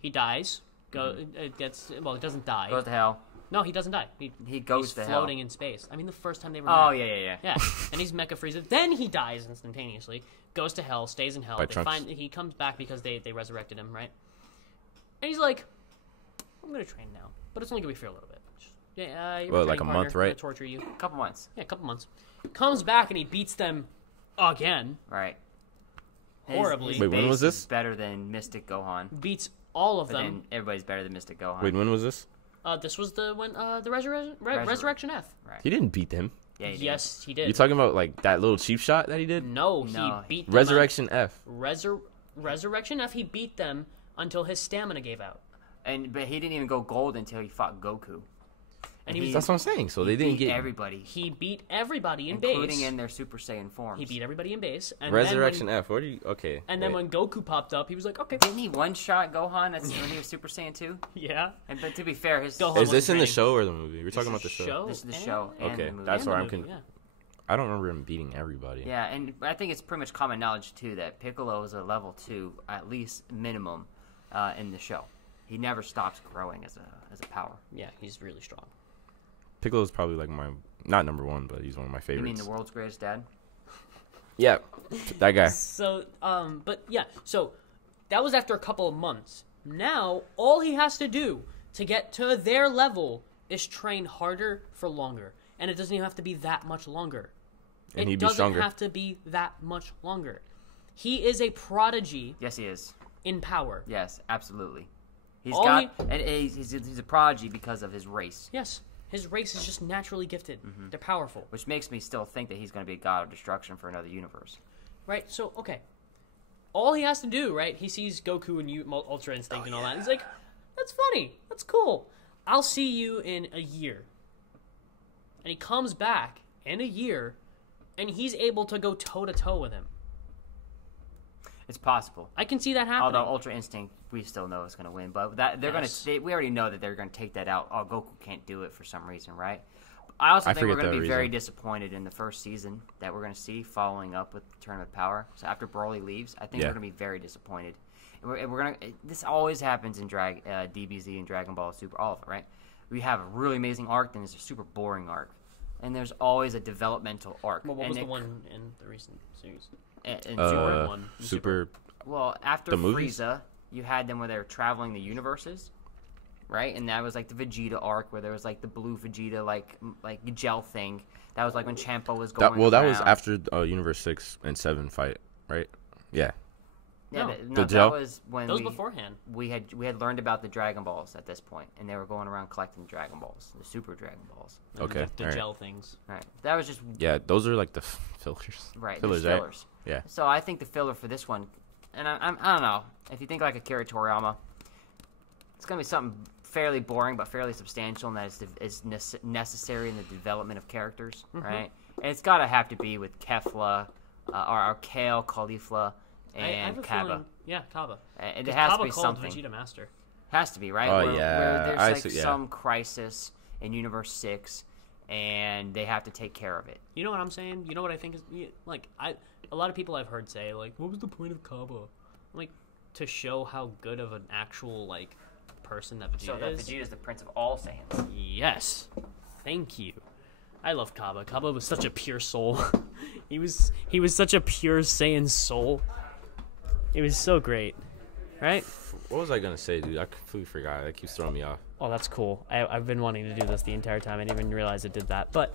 He dies. It doesn't die. Goes to hell. No, he doesn't die. He goes he's to hell. floating in space. I mean, the first time they were Oh, met. Yeah, and he's Mecha Frieza. Then he dies instantaneously, goes to hell, stays in hell. He comes back because they resurrected him, right? And he's like, I'm going to train now, but it's only going to be for a little bit. Well, like a month, right? Torture you. A couple months. Yeah, a couple months. Comes back and he beats them again. Right. Horribly. His Wait, when was this? Better than Mystic Gohan. Beats all of But them. then everybody's better than Mystic Gohan. Wait, when was this? This was the Resurrection F. Right. He didn't beat them. Yeah, he did. Yes, he did. You talking about like that little cheap shot that he did? No, No. he beat them Resurrection F. Resurrection F. He beat them until his stamina gave out. But he didn't even go gold until he fought Goku. And he That's what I'm saying. So they didn't beat get everybody, He beat everybody in including base. in their Super Saiyan forms. He beat everybody in base. And Resurrection then when, F. What are you? Okay. And then when Goku popped up, he was like, okay. Didn't he one-shot Gohan when he was Super Saiyan 2? Yeah. But to be fair, his Gohan is this in the training. show or the movie? We're talking about the show. show. This is the show. And Okay, the movie. that's And where the I'm movie, confused. I don't remember him beating everybody. Yeah, and I think it's pretty much common knowledge too that Piccolo is a level 2, at least minimum, in the show. He never stops growing as a power. Yeah, he's really strong. Piccolo's probably like not number one, but he's one of my You favorites. mean the world's greatest dad? Yeah, that guy. So, but yeah, so that was after a couple of months. Now, all he has to do to get to their level is train harder for longer. And it doesn't even have to be that much longer. And he'd It be doesn't stronger. have to be that much longer. He is a prodigy Yes, he is. in power. Yes, absolutely. He's All he's a prodigy because of his race, Yes, his race is just naturally gifted. They're powerful. which makes me still think that he's going to be a god of destruction for another universe. Right, so, okay. All he has to do, right, he sees Goku and Ultra Instinct and all that. He's like, that's funny. That's cool. I'll see you in a year. And he comes back in a year, and he's able to go toe-to-toe with him. It's possible. I can see that happening. Although Ultra Instinct, we still know it's going to win, but we already know that they're going to take that out. Oh, Goku can't do it for some reason, right? I also think we're forget going to that be very reason. disappointed in the first season that we're going to see following up with Tournament of Power. So after Broly leaves, I think Yeah. we're going to be very disappointed. And we're going to. This always happens in DBZ and Dragon Ball Super, all of it, right? We have a really amazing arc, then there's a super boring arc, and there's always a developmental arc. Well, what and was the one in the recent series? And Super one. Super. Well, after The movies? Frieza, you had them where they were traveling the universes. right? And that was like the Vegeta arc where there was like the blue Vegeta like gel thing. That was like when Champa was going. That was after Universe 6 and 7 fight, right? Yeah. Yeah, the gel? That was when beforehand. We had learned about the Dragon Balls at this point, and they were going around collecting Dragon Balls, the Super Dragon Balls. Okay, the gel things. Right. That was just those are like the fillers. Right. Fillers. Right? Yeah. So I think the filler for this one, and I don't know, if you think like Akira Toriyama, it's gonna be something fairly boring but fairly substantial, and that is necessary in the development of characters, right? And it's gotta have to be with Kefla, or Kale, Caulifla. And Kaba. Yeah, Kaba. And it has to be something. Vegeta Master. Has to be, right? Oh, where there's some crisis in Universe 6, and they have to take care of it. You know what I'm saying? You know what I think is... Like, a lot of people I've heard say, like, what was the point of Kaba? Like, to show how good of an actual, like, person that Vegeta is. So that Vegeta is the prince of all Saiyans. Yes. Thank you. I love Kaba. Kaba was such a pure soul. he was such a pure Saiyan soul. It was so great, right? What was I gonna say, dude? I completely forgot. That keeps throwing me off. Oh, that's cool. I've been wanting to do this the entire time. I didn't even realize it did that. But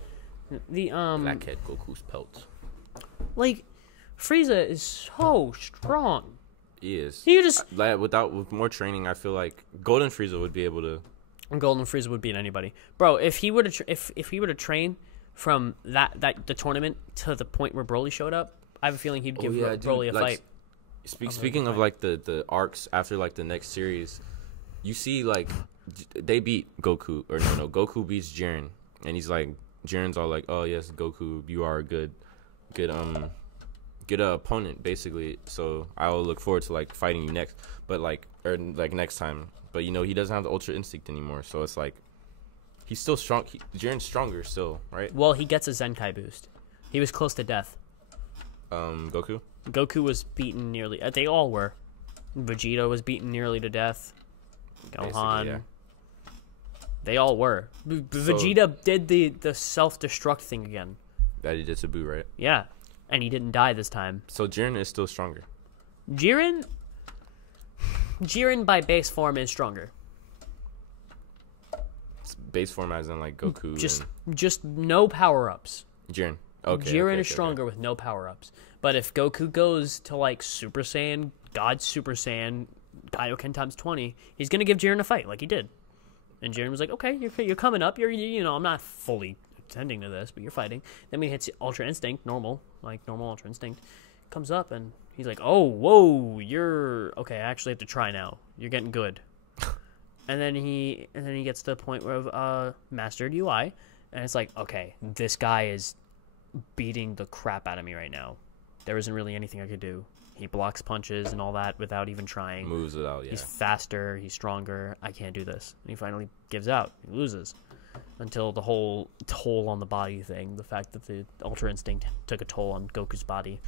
the Blackhead Goku's pelt. Like, Frieza is so strong. He is. You just with more training, I feel like Golden Frieza would be able to. Golden Frieza would beat anybody, bro. If he were to if he were to train from the tournament to the point where Broly showed up, I have a feeling he'd give Broly a fight. Speaking of like the arcs after like the next series, you see like they beat Goku Goku beats Jiren, and he's like Jiren's all like, oh yes Goku, you are a good opponent basically, so I will look forward to like fighting you next, but next time, but he doesn't have the Ultra Instinct anymore, so it's like he's still strong. Jiren's stronger still, right? Well, he gets a Zenkai boost. He was close to death. Goku was beaten nearly. They all were. Vegeta was beaten nearly to death. Gohan. Yeah. They all were. Vegeta did the self-destruct thing again. That he did to Buu, right? Yeah. And he didn't die this time. So Jiren is still stronger. Jiren by base form is stronger. Base form as in like Goku. Just no power-ups. Jiren. Okay. Jiren is stronger with no power-ups. But if Goku goes to like Super Saiyan, God Super Saiyan, Kaioken times 20, he's gonna give Jiren a fight like he did. And Jiren was like, okay, you're coming up. I'm not fully attending to this, but you're fighting. Then when he hits Ultra Instinct, normal Ultra Instinct, comes up and he's like, oh, whoa, you're okay. I actually have to try now. You're getting good. and then he gets to the point where mastered UI, and it's like, okay, this guy is beating the crap out of me right now. There isn't really anything I could do. He blocks punches and all that without even trying. Moves it out, yeah. He's faster. He's stronger. I can't do this. And he finally gives out. He loses. Until the whole toll on the body thing, the fact that the Ultra Instinct took a toll on Goku's body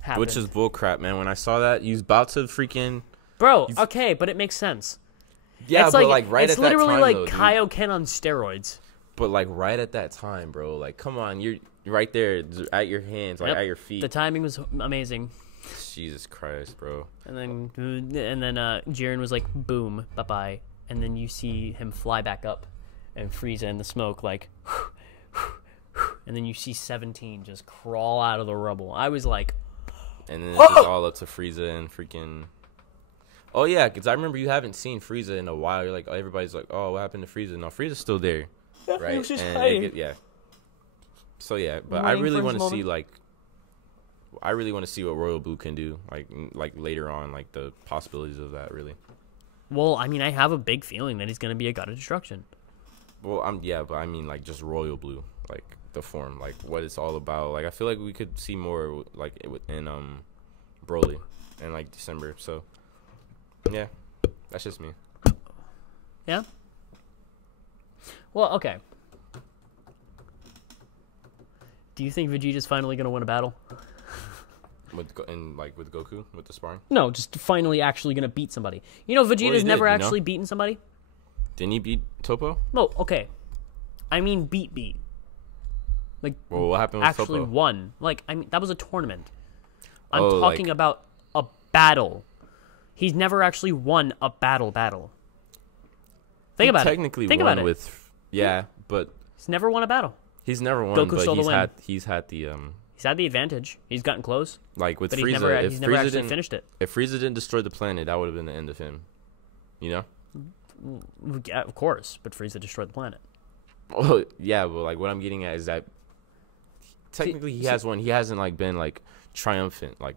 happened. Which is bullcrap, man. When I saw that, he's about to freaking... Bro, okay, but it makes sense. Yeah, it's but like right at that time, it's literally like though, Kaioken on steroids. But like right at that time, bro. Like, come on, you're right there at your hands, like at your feet. The timing was amazing. Jesus Christ, bro. And then Jiren was like, boom, bye-bye. And then you see him fly back up and Frieza in the smoke, like, and then you see 17 just crawl out of the rubble. I was like... And then it's just all up to Frieza and freaking... Oh, yeah, because I remember you haven't seen Frieza in a while. You're like, everybody's like, oh, what happened to Frieza? No, Frieza's still there. Right? He was just hiding. Yeah. So, yeah, but I really want to see, like... I really want to see what Royal Blue can do, like later on, like the possibilities of that, really. Well, I mean, I have a big feeling that he's going to be a God of Destruction. Well, but I mean, like, just Royal Blue, like, the form, like, what it's all about. Like, I feel like we could see more, like, in Broly in, like, December. So, yeah, that's just me. Yeah? Well, okay. Do you think Vegeta's finally going to win a battle? With Goku, with the sparring? No, just finally actually going to beat somebody. You know, Vegeta's never actually beaten somebody. Didn't he beat Topo? No, okay. I mean beat. Like, well, what happened with actually Topo? Won. Like, I mean, that was a tournament. I'm talking about a battle. He's never actually won a battle. Think about it. Technically won with but he's never won a battle. He's never won, Goku but stole the win. he's had the He's had the advantage. He's gotten close. like with But Frieza. he's never actually finished it. If Frieza didn't destroy the planet, that would have been the end of him. You know? Yeah, of course, but Frieza destroyed the planet. Well, yeah, but like what I'm getting at is that technically he has won. He hasn't like been like triumphant, like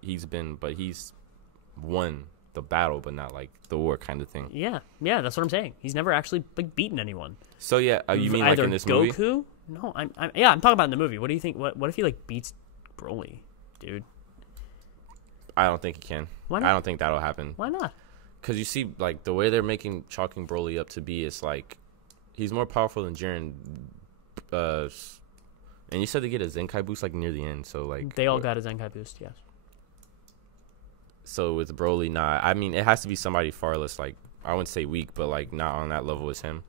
he's been, but he's won the battle, but not like the war kind of thing. Yeah, that's what I'm saying. He's never actually like beaten anyone. So yeah, you mean like in this movie? Goku? No, I'm talking about in the movie. What do you think? What if he like beats Broly, dude? I don't think he can. Why not? I don't think that'll happen. Why not? Because you see, like the way they're chalking Broly up to be is like he's more powerful than Jiren. And you said they get a Zenkai boost like near the end, so like they all got a Zenkai boost, yes. So with Broly, nah. I mean, it has to be somebody far less, like I wouldn't say weak, but like not on that level as him.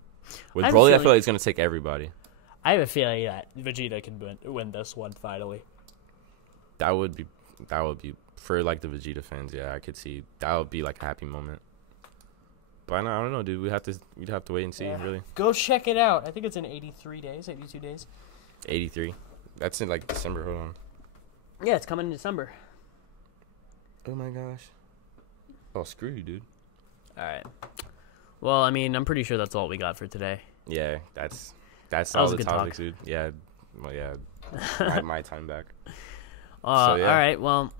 With Broly, I feel like it's gonna take everybody. I have a feeling that Vegeta can win this one finally. That would be for like the Vegeta fans. Yeah, I could see that would be like a happy moment. But I don't know, dude. We'd have to wait and see. Really, go check it out. I think it's in 82 days. 83. That's in like December. Hold on. Yeah, it's coming in December. Oh my gosh. Oh, screw you, dude. All right. Well, I mean, I'm pretty sure that's all we got for today. Yeah, that's all the topics, dude. Yeah. Well, yeah. my time back. So, yeah. All right. Well,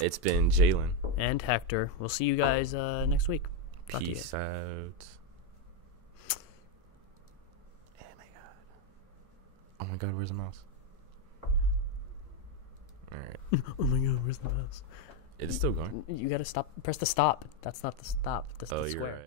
it's been Jaylin and Hector. We'll see you guys next week. Peace out. Oh my god, where's the mouse? Alright. Oh my god, where's the mouse? It's still going. You gotta stop. Press the stop. That's not the stop. That's the square. You're right.